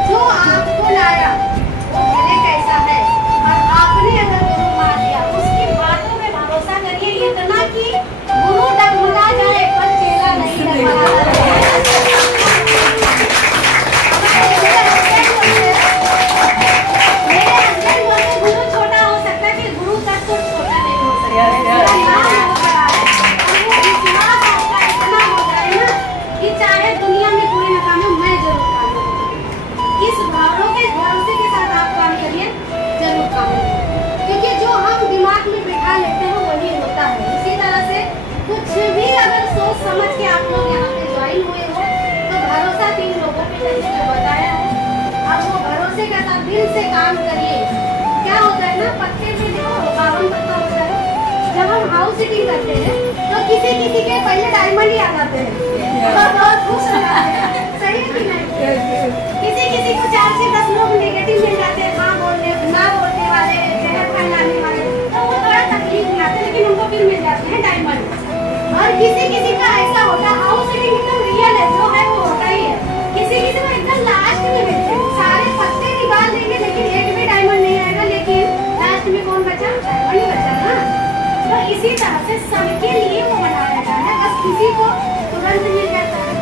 जो आपको लाया वो भले कैसा है, और आपने अगर गुरु मान लिया, उसकी बातों में भरोसा करिए, इतना कि गुरु डगमगा जाए पर चेला नहीं डगमगा। समझ के आप लोग यहाँ पे ज्वाइन हुए हो, तो भरोसा 3 लोगों पे जैसे बताया है, अब वो भरोसे के साथ दिल से काम करिए। क्या होता है ना, पत्ते में जो 52 पत्ता होता है, जब हम हाउस सीटिंग करते हैं तो किसी के पहले डायमंड ही आ जाते हैं और बहुत खुश हो जाते हैं, सही है कि नहीं। किसी को 4 से 10 लोग नेगेटिव मिल जाते हैं, ना बोलने वाले, जहर फैलाने वाले, तो वो थोड़ा तकलीफ में आते हैं, लेकिन उनको फिर मिल जाते हैं डायमंड। और किसी का ऐसा होता है, हाउस सीटिंग एकदम रियल है, जो है वो होता ही है। किसी को एकदम लास्ट में मिलते हैं, सारे पत्ते निकाल देंगे लेकिन एक भी डायमंड नहीं आएगा, लेकिन लास्ट में कौन बचा, डायमंड ही बचा ना। तो इसी तरह से सबके लिए वो बनाया गया है, बस किसी को तुरंत मिल जाता है,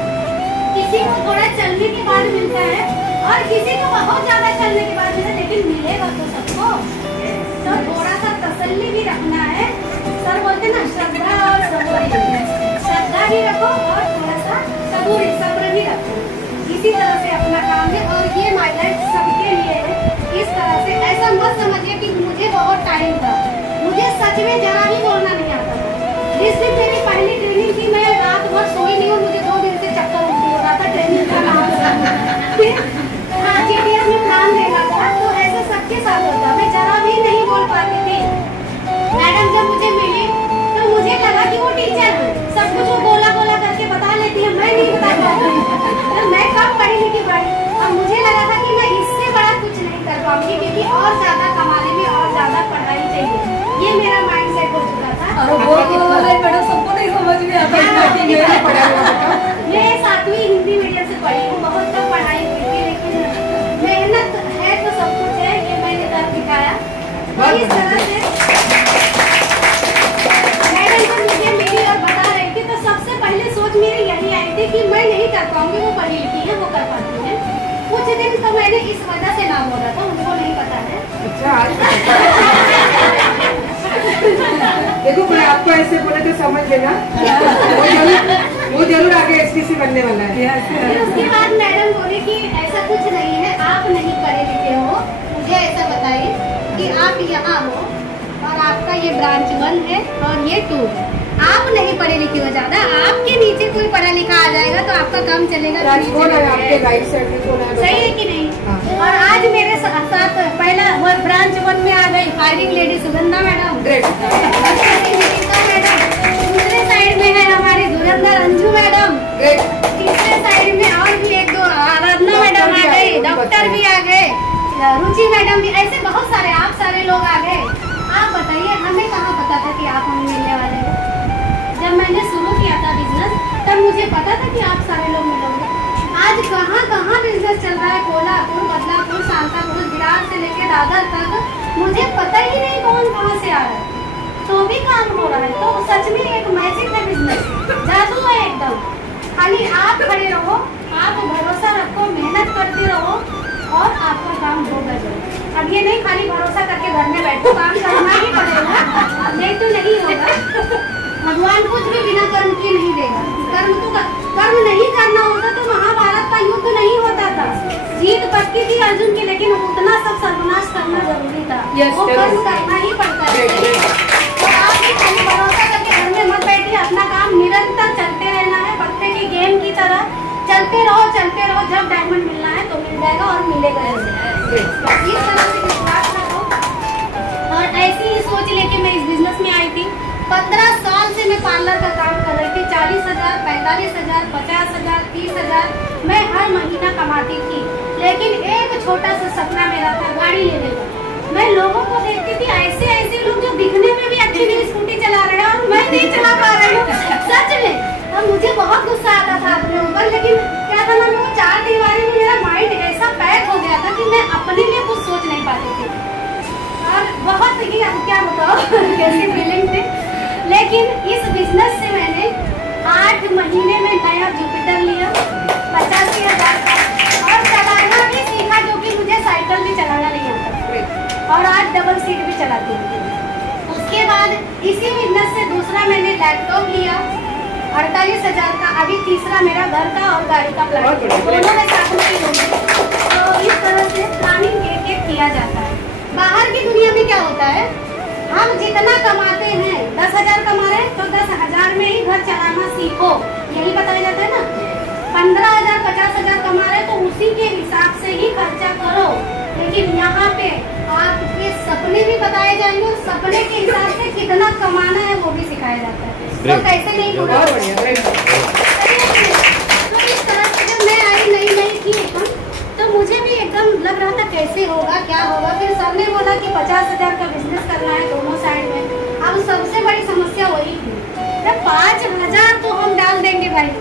किसी को थोड़ा चलने के बाद मिलता है, और किसी को बहुत ज्यादा चलने के बाद मिलता है, लेकिन मिलेगा तो सबको। तो थोड़ा सा तसल्ली भी रखना है और बोलते ना श्रद्धा और सबूरी, श्रद्धा भी रखो और थोड़ा सा सब्र भी रखो। इसी तरह से अपना काम है और ये माय लाइफ सबके लिए है। इस तरह से ऐसा मत समझिए कि मुझे बहुत टाइम था, मुझे सच में जरा भी बोलना नहीं आता था। जिस दिन मेरी पहली ट्रेनिंग थी मैं रात भर सोई नहीं और मुझे 2 दिन से चक्कर उल्टी हो रहा था ट्रेनिंग का नाम GTS में प्लान देना था, तो ऐसा सबके साथ होता, मैं जरा भी नहीं बोल पाती थी। मैडम जब मुझे मिली तो मुझे लगा कि वो टीचर है, सब कुछ वो गोला गोला करके बता लेती है, मैं नहीं बता पाती। मैं कब पढ़ी लिखी बड़ी, और मुझे लगा था कि मैं इससे बड़ा कुछ नहीं कर पाऊंगी क्योंकि और ज्यादा कमाने में और ज्यादा पढ़ाई चाहिए, ये मेरा माइंड सेट हो चुका था। सबको नहीं समझ में आता। मैं 7वीं हिंदी मीडियम से पढ़ी हूँ, बहुत कम पढ़ाई की थी, लेकिन मेहनत है तो सब कुछ है, ये मैंने कर दिखाया। इस तरह से मैडम जब मुझे मिली और बता रही थी तो सबसे पहले सोच मेरी यही आई थी कि मैं नहीं कर पाऊंगी, वो पढ़ी लिखी है, वो कर पाती है। कुछ दिन तो मैंने इस वजह से नाम बोला था, उनको नहीं पता है। देखो मैं आपको ऐसे बोले तो समझ लेना, वो जरूर आगे SPC बनने वाला है। फिर उसके बाद मैडम बोली कि ऐसा कुछ नहीं है, आप नहीं पढ़े लिखे हो, मुझे ऐसा बताइए कि आप यहाँ हो और आपका ये ब्रांच 1 है और ये 2 है, आप नहीं पढ़े लिखे हो ज्यादा, आपके नीचे कोई पढ़ा लिखा आ जाएगा तो आपका काम चलेगा। आपके राइट साइड में कौन है? सही है कि नहीं? और आज मेरे साथ पहला ब्रांच 1 में आ गई फायरिंग लेडी सुगंधा मैडम, दूसरे साइड में है हमारी धुरंधर अंजू मैडम, तीसरे साइड में और भी 1-2 आराधना मैडम आ गई, डॉक्टर भी आ गए, रुचि मैडम भी, ऐसे बहुत सारे आप सारे लोग आ गए। आप बताइए हमें कहाँ पता था कि आप हमें मिलने वाले हैं? जब मैंने शुरू किया था बिजनेस तब मुझे पता था कि आप सारे लोग मिलोगे। आज कहाँ कहाँ बिजनेस चल रहा है, कोल्हापुर, बदलापुर, शांतापुर, विरार से लेकर दादर तक, मुझे पता ही नहीं कौन कहाँ से आ रहा है, तो भी काम हो रहा है। तो सच में एक मैजिक है बिजनेस, जादू है एकदम। खाली आप खड़े रहो, आप भरोसा रखो, मेहनत करती रहो और आपका काम होगा जरूर। अब ये नहीं खाली भरोसा करके घर में बैठो, काम करना ही पड़ेगा, नहीं तो नहीं होगा। भगवान कुछ भी बिना कर्म के नहीं देगा। कर्म नहीं करना होता तो महाभारत का युद्ध नहीं होता था, जीत पक्की थी अर्जुन की, लेकिन उतना सब सर्वनाश करना जरूरी था। वो कर्म करना ही पड़ता है। तो आप भी खाली भरोसा करके घर में मत बैठिए, अपना काम निरंतर चलते रहना है, पत्ते की गेम की तरह चलते रहो। जब डायमंड मिलना है तो मिल जाएगा और मिलेगा। इस तरह से विश्वास रखो और ऐसी ही सोच लेके मैं इस बिजनेस में आई थी। 15 साल से मैं पार्लर का काम कर रही थी। 40,000, 45,000, 50,000, 30,000 मैं हर महीना कमाती थी, लेकिन एक छोटा सा सपना मेरा था गाड़ी लेने का। मैं लोगों को देखती थी, ऐसे लोग जो दिखने में भी अच्छी मेरी स्कूटी चला रहे हैं और मैं नहीं चला पा रही हूँ, सच में। और मुझे बहुत गुस्सा आता था अपने ऊपर, लेकिन क्या था ना, वो 4 दीवारी में मेरा माइंड ऐसा पैक हो गया था कि मैं अपने लिए कुछ सोच नहीं पाती थी। और बहुत ही क्या बताओ कैसी फीलिंग थी। लेकिन इस बिजनेस से मैंने 8 महीने में नया जुपिटर लिया 85,000 का, और चलाना भी सीखा, जो कि मुझे साइकिल भी चलाना नहीं आता, और आज डबल सीट भी चलाती हूँ। उसके बाद इसी बिजनेस से दूसरा मैंने लैपटॉप लिया 48,000 का, अभी तीसरा मेरा घर का और गाड़ी का प्लान, दोनों में साथ में ही होंगे। तो इस तरह से प्लानिंग एक किया जाता है। बाहर की दुनिया में क्या होता है, हम जितना कमाते हैं, 10,000 कमा रहे हैं तो 10,000 में ही घर चलाना सीखो, यही बताया जाता है ना। 15,000, 50,000 कमा रहे तो उसी के हिसाब से ही खर्चा करो। लेकिन यहाँ पे आपके सपने भी बताए जाएंगे और सपने के हिसाब से कितना कमाना है वो भी सिखाया जाता है। तो कैसे नहीं पूरा। तो इस तरह से जब मैं आई नई थी एकदम, तो मुझे भी एकदम लग रहा था कैसे होगा, क्या होगा। फिर सर ने बोला कि 50,000 का बिजनेस करना है दोनों साइड में। अब सबसे बड़ी समस्या वही थी, 5,000 तो हम डाल देंगे भाई,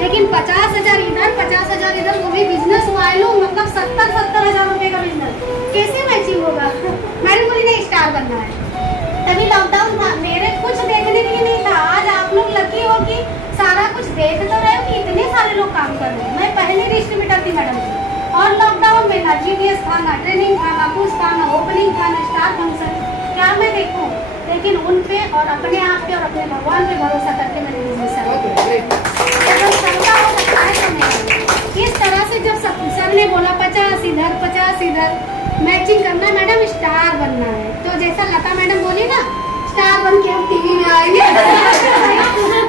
लेकिन 50,000 इधर 50,000 इधर, वो भी बिजनेस वालों, मतलब 70,000 रुपए का बिजनेस कैसे मैचिंग होगा। मैंने बोली नहीं, स्टार बनना है। तभी लॉकडाउन था, मेरे कुछ देखने के लिए नहीं था। आज आप लोग लकी हो कि सारा कुछ देख तो रहे हो कि इतने सारे लोग काम कर रहे हैं। मैं पहले डिस्ट्रीब्यूटर थी मैडम की, और लॉकडाउन में ना GTS था, ना ट्रेनिंग था, ना कुछ था, ना ओपनिंग था, ना स्टार फंक्शन। क्या मैं देखूं, लेकिन उन पे और अपने आप पे और अपने भगवान पे भरोसा करके मैंने बिजनेस इस तरह से। जब सर ने बोला 50 इधर 50 इधर मैचिंग करना है मैडम, स्टार बनना है, तो जैसा लता मैडम बोली ना स्टार बन के हम टीवी में आएंगे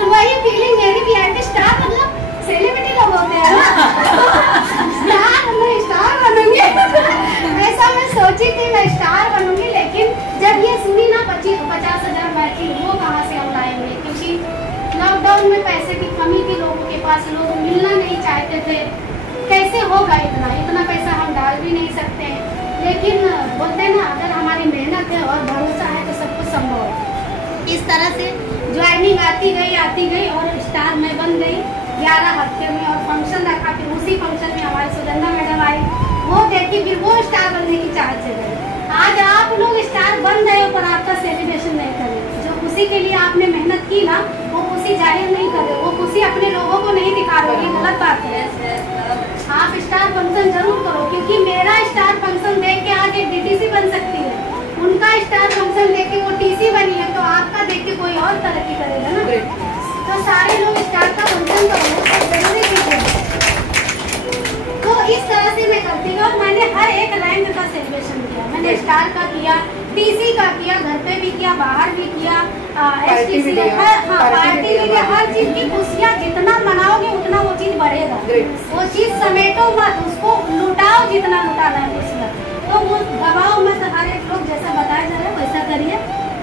वही फीलिंग मेरी भी आई थी। स्टार मतलब सेलिब्रिटी लोग होते हैं ना, स्टार बनूंगी ऐसा मैं सोची थी, मैं स्टार बनूंगी। लेकिन जब ये सुनी ना 50,000 मैचिंग, वो कहाँ से हम लाएंगे, क्योंकि लॉकडाउन में पैसे की कमी थी, लोगों के पास लोग मिलना नहीं चाहते थे, कैसे होगा इतना पैसा हम डाल भी नहीं सकते। लेकिन बोलते हैं ना, अगर हमारी मेहनत है और भरोसा है तो सब कुछ संभव है। इस तरह से ज्वाइनिंग आती गई और स्टार मैं बन गई 11 हफ्ते में। और फंक्शन रखा, फिर उसी फंक्शन में हमारी सुगंधा मैडम आई, वो देखी, फिर वो स्टार बनने की चाहत से गए। आज आप लोग स्टार बन रहे हो पर आपका सेलिब्रेशन नहीं कर रहे, जो खुशी के लिए आपने मेहनत की ना वो खुशी जाहिर नहीं कर रहे, वो खुशी अपने लोगों को नहीं दिखा रहे, ये गलत बात है। आप स्टार फंक्शन जरूर करो, क्योंकि मेरा स्टार फंक्शन देख के आज एक डीटीसी बन सकती है, उनका स्टार फंक्शन देख के वो टीसी बनी है, तो आपका देख के कोई और तरक्की करेगा ना। तो सारे लोग स्टार का फंक्शन करो, तो जरूरी चीज है। तो इस तरह से मैं करती हूँ और मैंने हर एक रैंक का सेलिब्रेशन किया। मैंने स्टार का किया, टीसी का किया, घर पे भी किया, बाहर भी किया, पार्टी भी किया। हर चीज की खुशियाँ जितना मनाओगे उतना वो चीज बढ़ेगा। वो चीज समेटो मत, उसको लुटाओ जितना लुटाना है खुशियाँ, तो वो दबाओ मत। हर एक लोग जैसा बताया जा रहा है वैसा करिए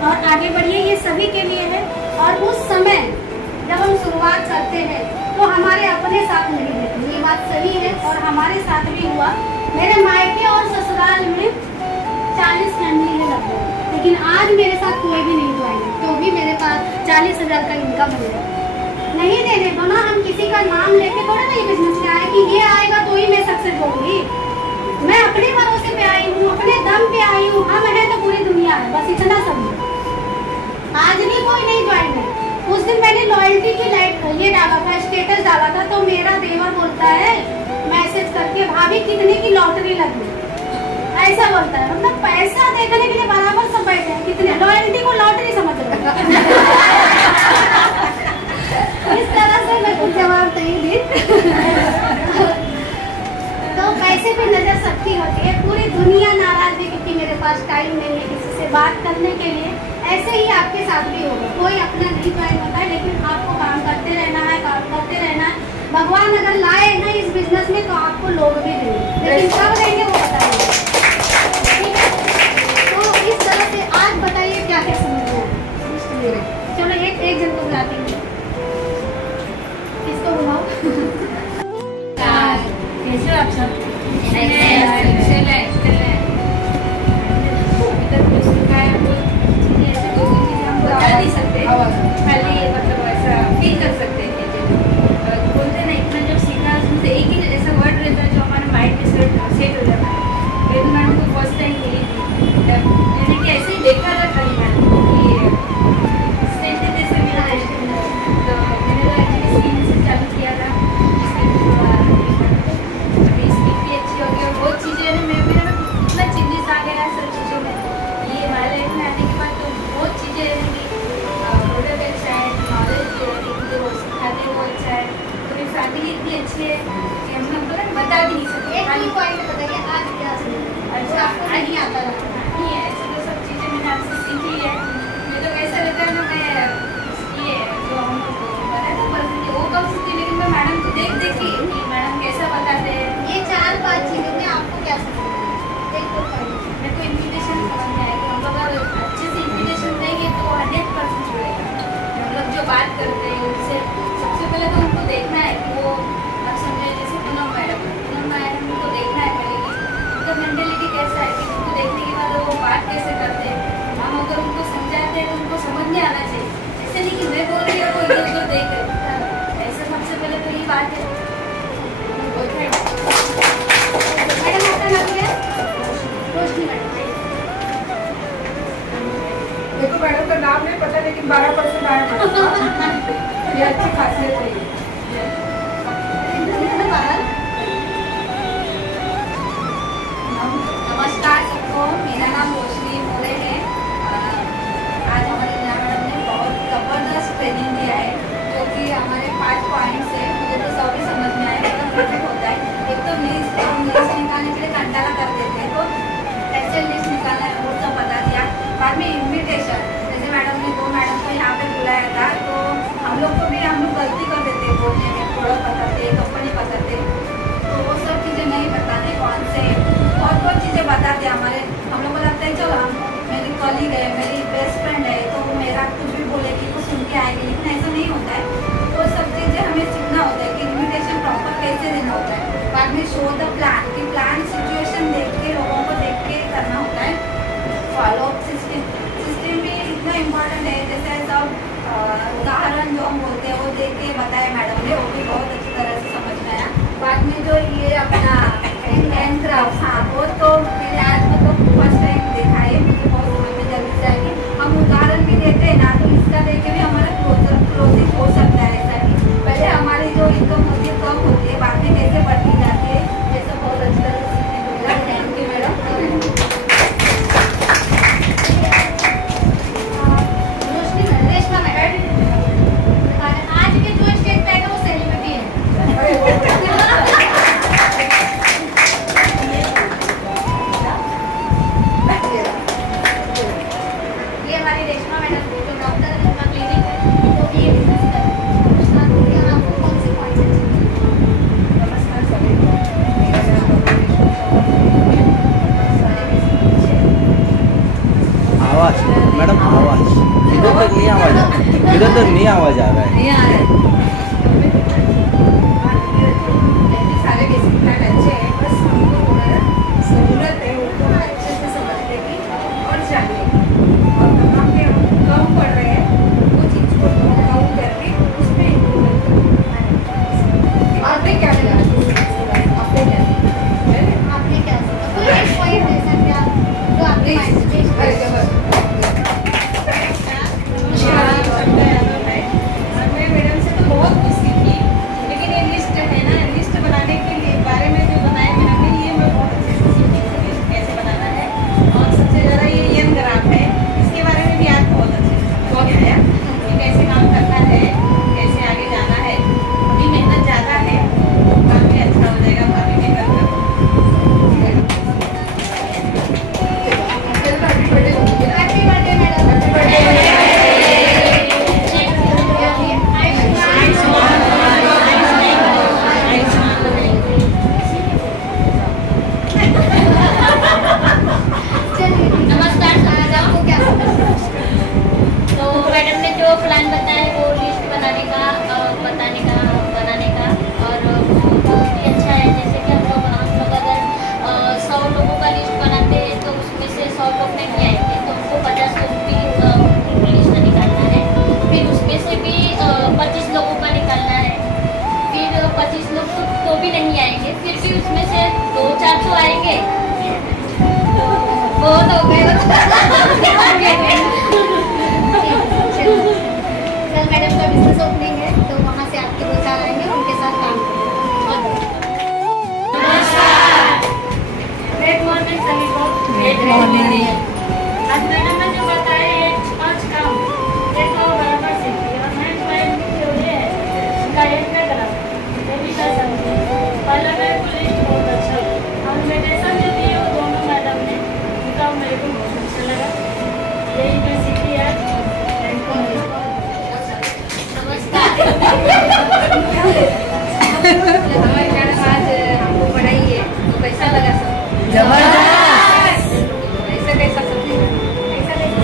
और आगे बढ़िए, ये सभी के लिए है। और उस समय जब हम शुरुआत करते हैं तो हमारे अपने साथ नहीं देते, ये बात सही है और हमारे साथ भी हुआ। मेरे मायके और ससुराल में 40 फैमिली है लगभग, लेकिन आज मेरे साथ कोई भी नहीं ज्वाइन है, तो भी मेरे पास 40,000 का इनकम है। नहीं देने दो ना, हम किसी का नाम लेके थोड़ा ना ये बिजनेस में आए कि ये आएगा तो ही मैं सक्सेस होंगी। मैं अपने भरोसे पे आई हूँ, अपने दम पे आई हूँ, हम है तो पूरी दुनिया है, बस इतना समझो। आज भी कोई नहीं ज्वाइन है। उस दिन मैंने लॉयल्टी की ये डाला था, स्टेटस डाला था, तो मेरा देवर बोलता है मैसेज करके, भाभी कितने की लॉटरी लगी, ऐसा बोलता है। मतलब पैसा देखने के लिए बराबर सब बैठे हैं, कितने लॉयल्टी को लॉटरी समझ रहे इस तरह से मैं कुछ जवाब नहीं दी तो पैसे पे नजर सबकी होती है, पूरी दुनिया नाराज है क्योंकि मेरे पास टाइम नहीं है किसी से बात करने के लिए। ऐसे ही आपके साथ भी होगा, कोई अपना नहीं ज्वाइन होता है, लेकिन आपको काम करते रहना है, काम करते रहना है। भगवान अगर लाए ना इस बिजनेस में तो आपको लोग भी देंगे, लेकिन कब देंगे वो बताइए, ठीक है। तो इस तरह से आज बताइए क्या क्या समझना है। चलो एक जन को बुलाती हूँ, किसको बुलाओ? कैसे हो आप सब? बता नहीं सकते, खाली मतलब ऐसा फील कर सकते हैं। बोलते ना इतना जब सीखा उसमें एक ही ऐसा वर्ड रहता है जो हमारे माइंड में सेट हो जाता है। वेद मैडम को फर्स्ट टाइम मिली थी, मैंने कि ऐसे ही देखा था खाली मैडम से मिला है, तो मैंने तो एक्चुअली स्किन से चालू किया था। अभी स्किन भी अच्छी हो गई और बहुत चीज़ें हैं, मेरे इतना चेंजेस आ गया है सब चीज़ों में। ये हमारे लाइफ में आने के बाद तो बहुत चीज़ें रहेंगी, प्रोडक्ट अच्छा है, नॉलेज जो सिखाते हैं वो अच्छा है, तो मेरी फैमिली इतनी अच्छी है कि हम लोग बता भी नहीं सकते। एक पॉइंट बताइए आज क्या अच्छा नहीं आता नहीं है, ऐसे तो सब चीज़ें मैंने आपसे सीखी है। मुझे तो कैसा लगता है ना, मैं ये जो हम बनाए थे पर्सनली वो कम सीखती, लेकिन मैं मैडम को देख देखी कि मैडम कैसा बताते हैं। ये 4-5 चीज़ें में आपको क्या समझ मेरे को इन्विटेशन समझ में आया कि हम लोग अगर अच्छे से इन्विटेशन देंगे तो 100% जुड़ेगा। हम लोग जो बात करते हैं उनसे सबसे पहले तो उनको देखना है कि वो अब समझे, जैसे पूनम मैडम को देखना है पहले कि उनका मेंटेलिटी कैसा है, कि उनको देखने के बाद वो बात कैसे करते हैं। हम अगर उनको समझाते हैं तो उनको समझ में आना चाहिए, ऐसे नहीं कि मैं बोल रही हूँ इधर उधर देख रहे। ऐसा सबसे पहले तो ये बात है। मैडम आपका नाम क्या है? रोशनी मैडम। देखो मैडम का नाम नहीं पता, लेकिन 12% आया ये अच्छी खासियत है। नमस्कार सबको, मेरा नाम रोशनी मोरे है। इन्विटेशन, जैसे मैडम ने 2 मैडम को यहाँ पे बुलाया था, तो हम लोग गलती कर देते बोलने में, प्रोडक्ट बताते, कंपनी बताते, तो वो सब चीज़ें नहीं बताते, कौन से बहुत चीज़ें बताते हमारे। हम लोग को लगता है चलो मेरी कॉलीग है, मेरी बेस्ट फ्रेंड है, तो वो मेरा कुछ भी बोलेगी तो सुन के आएगी, लेकिन ऐसा नहीं होता है। वो सब चीज़ें हमें सीखना होता है कि इन्विटेशन प्रॉपर कैसे देना होता है। बाद में शो द प्लान, कि प्लान सिचुएशन देख के, लोगों को देख के करना होता है। फॉलोअप सिस्टम भी इतना इम्पोर्टेंट है, जैसे सब उदाहरण जो हम बोलते हैं वो देख के बताया मैडम ने, वो भी बहुत अच्छी तरह से समझ में आया। बाद में जो ये अपना एंड क्राफ्ट, हाँ वो तो मैंने आज मतलब फर्स्ट टाइम देखा है, मुझे बहुत समझ में जल्दी से आएगी। हम उदाहरण भी देते हैं ना, तो इसका देख के भी हमारा क्लोजिंग हो सकता है। ऐसा कि पहले हमारी जो इनकम होती है कम होती है, बाद में कैसे बढ़ती जाती है, ये सब बहुत अच्छी तरह से सीखने को मिला। Thank you madam. Reshma madam, आज के जो स्टेज पे आएगा वो सेलिब्रिटी है। ये हमारी रेशमा मैडम जो डॉक्टर है, जिनका क्लिनिक है, तो भी ये बिजनेस कर रहे हैं। नमस्कार, बोलिए आपको कौन से पॉइंट अच्छे लगे? नमस्कार सभी को। मेरा नाम आवाज मैडम, आवाज इधर तक नहीं, आवाज इधर तक नहीं, आवाज आ रहा है। सारे बेसिक प्लान अच्छे हैं, बस हमको थोड़ा जरूरत है उनको अच्छे से समझने की और जानने की। और कहाँ पे हम कम पढ़ रहे हैं वो चीज़ को काउंट करके उसमें इम्प्रूवमेंट करना। आपने क्या लगा? आपने क्या आपने क्या सोचा? कोई एक पॉइंट ऐसा क्या जो आपके माइंड में मैं मैडम से तो बहुत कुछ सीखी, लेकिन ये लिस्ट है ना, लिस्ट बनाने के लिए बारे में जो बताया मैडम ने, ये मैं बहुत अच्छे से सीखी लिस्ट कैसे बनाना है। और सबसे ज़्यादा ये यन ग्राफ है, इसके बारे में भी आज बहुत अच्छे से समझ में आया कि कैसे काम करना है, कैसे आगे जाना है। अभी मेहनत ज़्यादा है, बाद में अच्छा हो जाएगा, अभी मेहनत करो। Happy birthday madam. नमस्कार समाज, आपको क्या तो मैडम ने जो प्लान बताया वो लिस्ट बनाने का बनाने का और बहुत ही अच्छा है। जैसे कि हम लोग अगर 100 लोगों का लिस्ट बनाते हैं तो उसमें से 100 लोग नहीं आएंगे, तो हमको 50 लोग की लिस्ट निकालना है। फिर उसमें से भी 25 लोगों का निकालना है। फिर 25 लोग तो भी नहीं आएंगे, फिर भी उसमें से 200-400 आएंगे, बहुत हो गए। कल मैडम का बिजनेस ओपनिंग है, तो वहाँ से आपके 2-4 आएंगे, उनके साथ काम करेंगे। गुड मॉर्निंग सभी को। Good morning. आज मैडम ने जो बताया ये 5 काम, ये तो बराबर से किए और मैं जो ये है उनका एक में करा, ये भी कर सकते हैं। पहले मेरे को लिस्ट बहुत अच्छा और मेडिटेशन जो दी वो दोनों मैडम ने, उनका मेरे को बहुत अच्छा लगा। यही मैं सीखी है। नमस्कार। हमारी मैडम आज हमको पढ़ाई है, तो कैसा लगा सब? जबरदस्त। ऐसा कैसा सब? ऐसा कैसा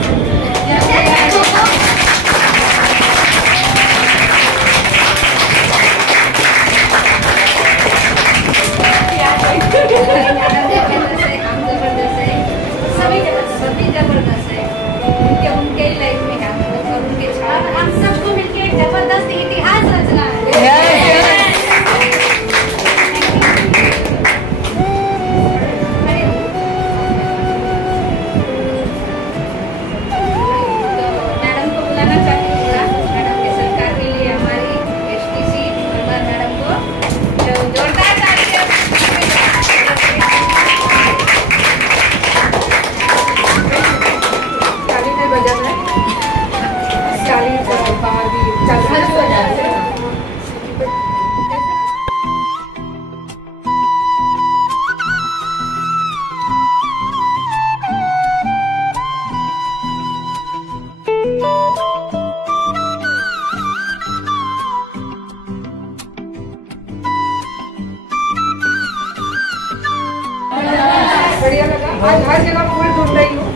बढ़िया लगा। आज हर जगह फूल ढूंढ रही हूँ,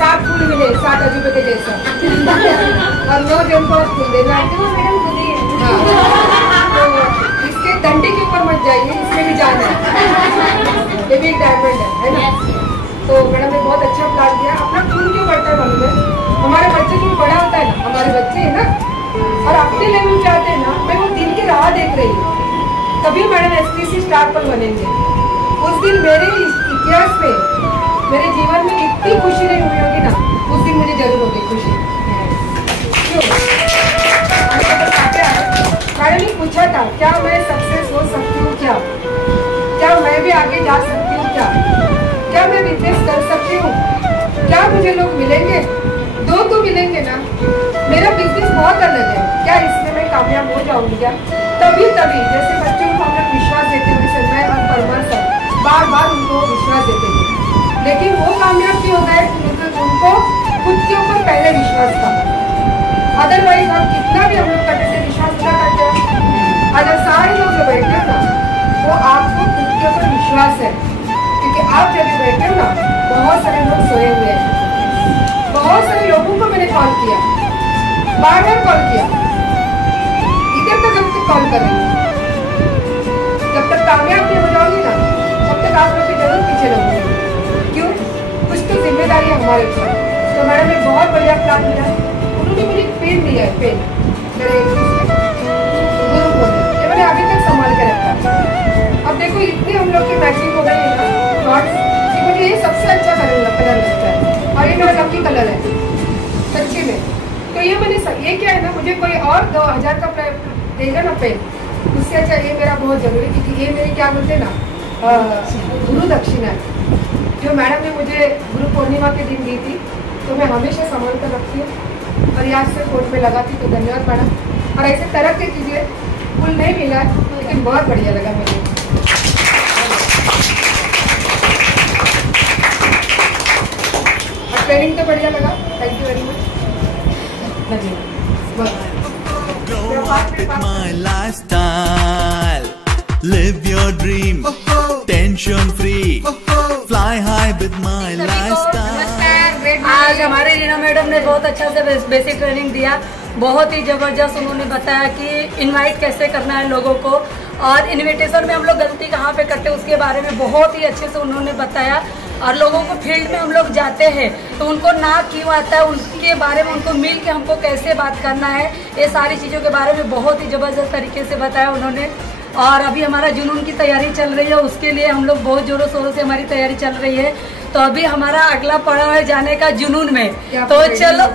7 फूल मिले 7 अजूबे के जैसा और 9 जन को फूल देना। तो इसके डंडे के ऊपर मत जाइए, इसमें भी जान है, ये भी एक डायमंड है ना। तो मैडम ने बहुत अच्छा प्लान किया। अपना खून क्यों बढ़ता है मालूम है? हमारे बच्चे जो बड़ा होता है ना, हमारे बच्चे है ना, और अपने लेवल पे आते हैं ना, मैं वो दिन की राह देख रही हूँ कभी मैडम SPC स्टार पर बनेंगे। उस दिन मेरे इतिहास में, मेरे जीवन में इतनी खुशी नहीं हुई होगी ना, उस दिन मुझे जरूर होगी खुशी। मैंने भी पूछा था क्या मैं सक्सेस हो सकती हूँ, क्या मैं भी आगे जा सकती हूँ, क्या मैं बिजनेस कर सकती हूँ, क्या मुझे लोग मिलेंगे? 2 तो मिलेंगे ना। मेरा बिजनेस बहुत अलग है, क्या इसमें मैं कामयाब हो जाऊंगी क्या? तभी जैसे बच्चों को हम लोग विश्वास देते हुए समय और परमार सर बार उनको विश्वास देते थे, लेकिन वो कामयाब भी हो गए उनको खुद के ऊपर पहले विश्वास था। अदरवाइज हम कितना भी हम लोग करते थे, विश्वास क्या करते हैं। अगर सारे लोग जो बैठे ना, वो आपको खुद के ऊपर विश्वास है, क्योंकि आप जब बैठे हो ना, बहुत सारे लोग सोए हुए हैं। बहुत सारे लोगों को मैंने कॉल किया, बार कॉल किया, इधर तक कॉल कर रही हूँ। जब तक कामयाब नहीं हो जाओगी ना, तब तक आप लोग जरूर पीछे लगोगे। क्यों? कुछ तो जिम्मेदारी है हमारे ऊपर। तो मैडम ने बहुत बढ़िया प्लान किया। उन्होंने मुझे पेन दिया है, पेन मेरे ग्रुप को, ये मैंने अभी तक संभाल के रखा है। अब देखो इतनी हम लोग की मैचिंग हो गई है ना थॉट्स कि मुझे ये सबसे अच्छा कलर लगता है, और ये मेरा लकी कलर है सच्ची में। तो ये मैंने ये क्या है ना, मुझे कोई और 2000 का देगा ना पेन, उससे अच्छा ये मेरा बहुत जरूरी, क्योंकि ये मेरे क्या बोलते हैं ना गुरु दक्षिणा है, जो मैडम ने मुझे गुरु पूर्णिमा के दिन दी थी। तो मैं हमेशा संभाल कर रखती हूँ और यहाँ से कोर्ट में लगाती। तो धन्यवाद मैडम, और ऐसे तरक्की कीजिए। फूल नहीं मिला लेकिन बहुत बढ़िया लगा मुझे। और ट्रेनिंग तो बढ़िया लगा, thank you very much. Grow up with my lifestyle. Live your dream. Tension free. Fly high with my lifestyle. आज हमारे रीना मैडम ने बहुत अच्छा से बेसिक ट्रेनिंग दिया। बहुत ही जबरदस्त उन्होंने बताया कि इनवाइट कैसे करना है लोगों को, और इनविटेशन में हम लोग गलती कहाँ पे करते हैं उसके बारे में बहुत ही अच्छे से उन्होंने बताया। और लोगों को फील्ड में हम लोग जाते हैं तो उनको ना क्यों आता है, उनके बारे में उनको मिल के हमको कैसे बात करना है, ये सारी चीज़ों के बारे में बहुत ही ज़बरदस्त तरीके से बताया उन्होंने। और अभी हमारा जुनून की तैयारी चल रही है, उसके लिए हम लोग बहुत ज़ोरों शोरों से हमारी तैयारी चल रही है। तो अभी हमारा अगला पड़ाव है जाने का जुनून में। तो चलो,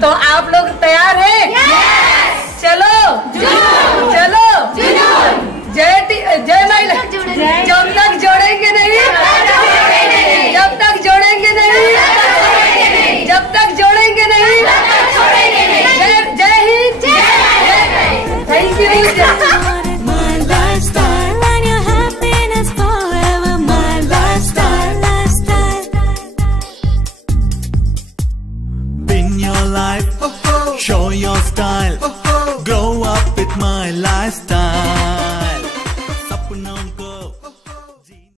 तो आप लोग तैयार हैं? चलो चलो, जय महिला, जब तक जोड़ेंगे नहीं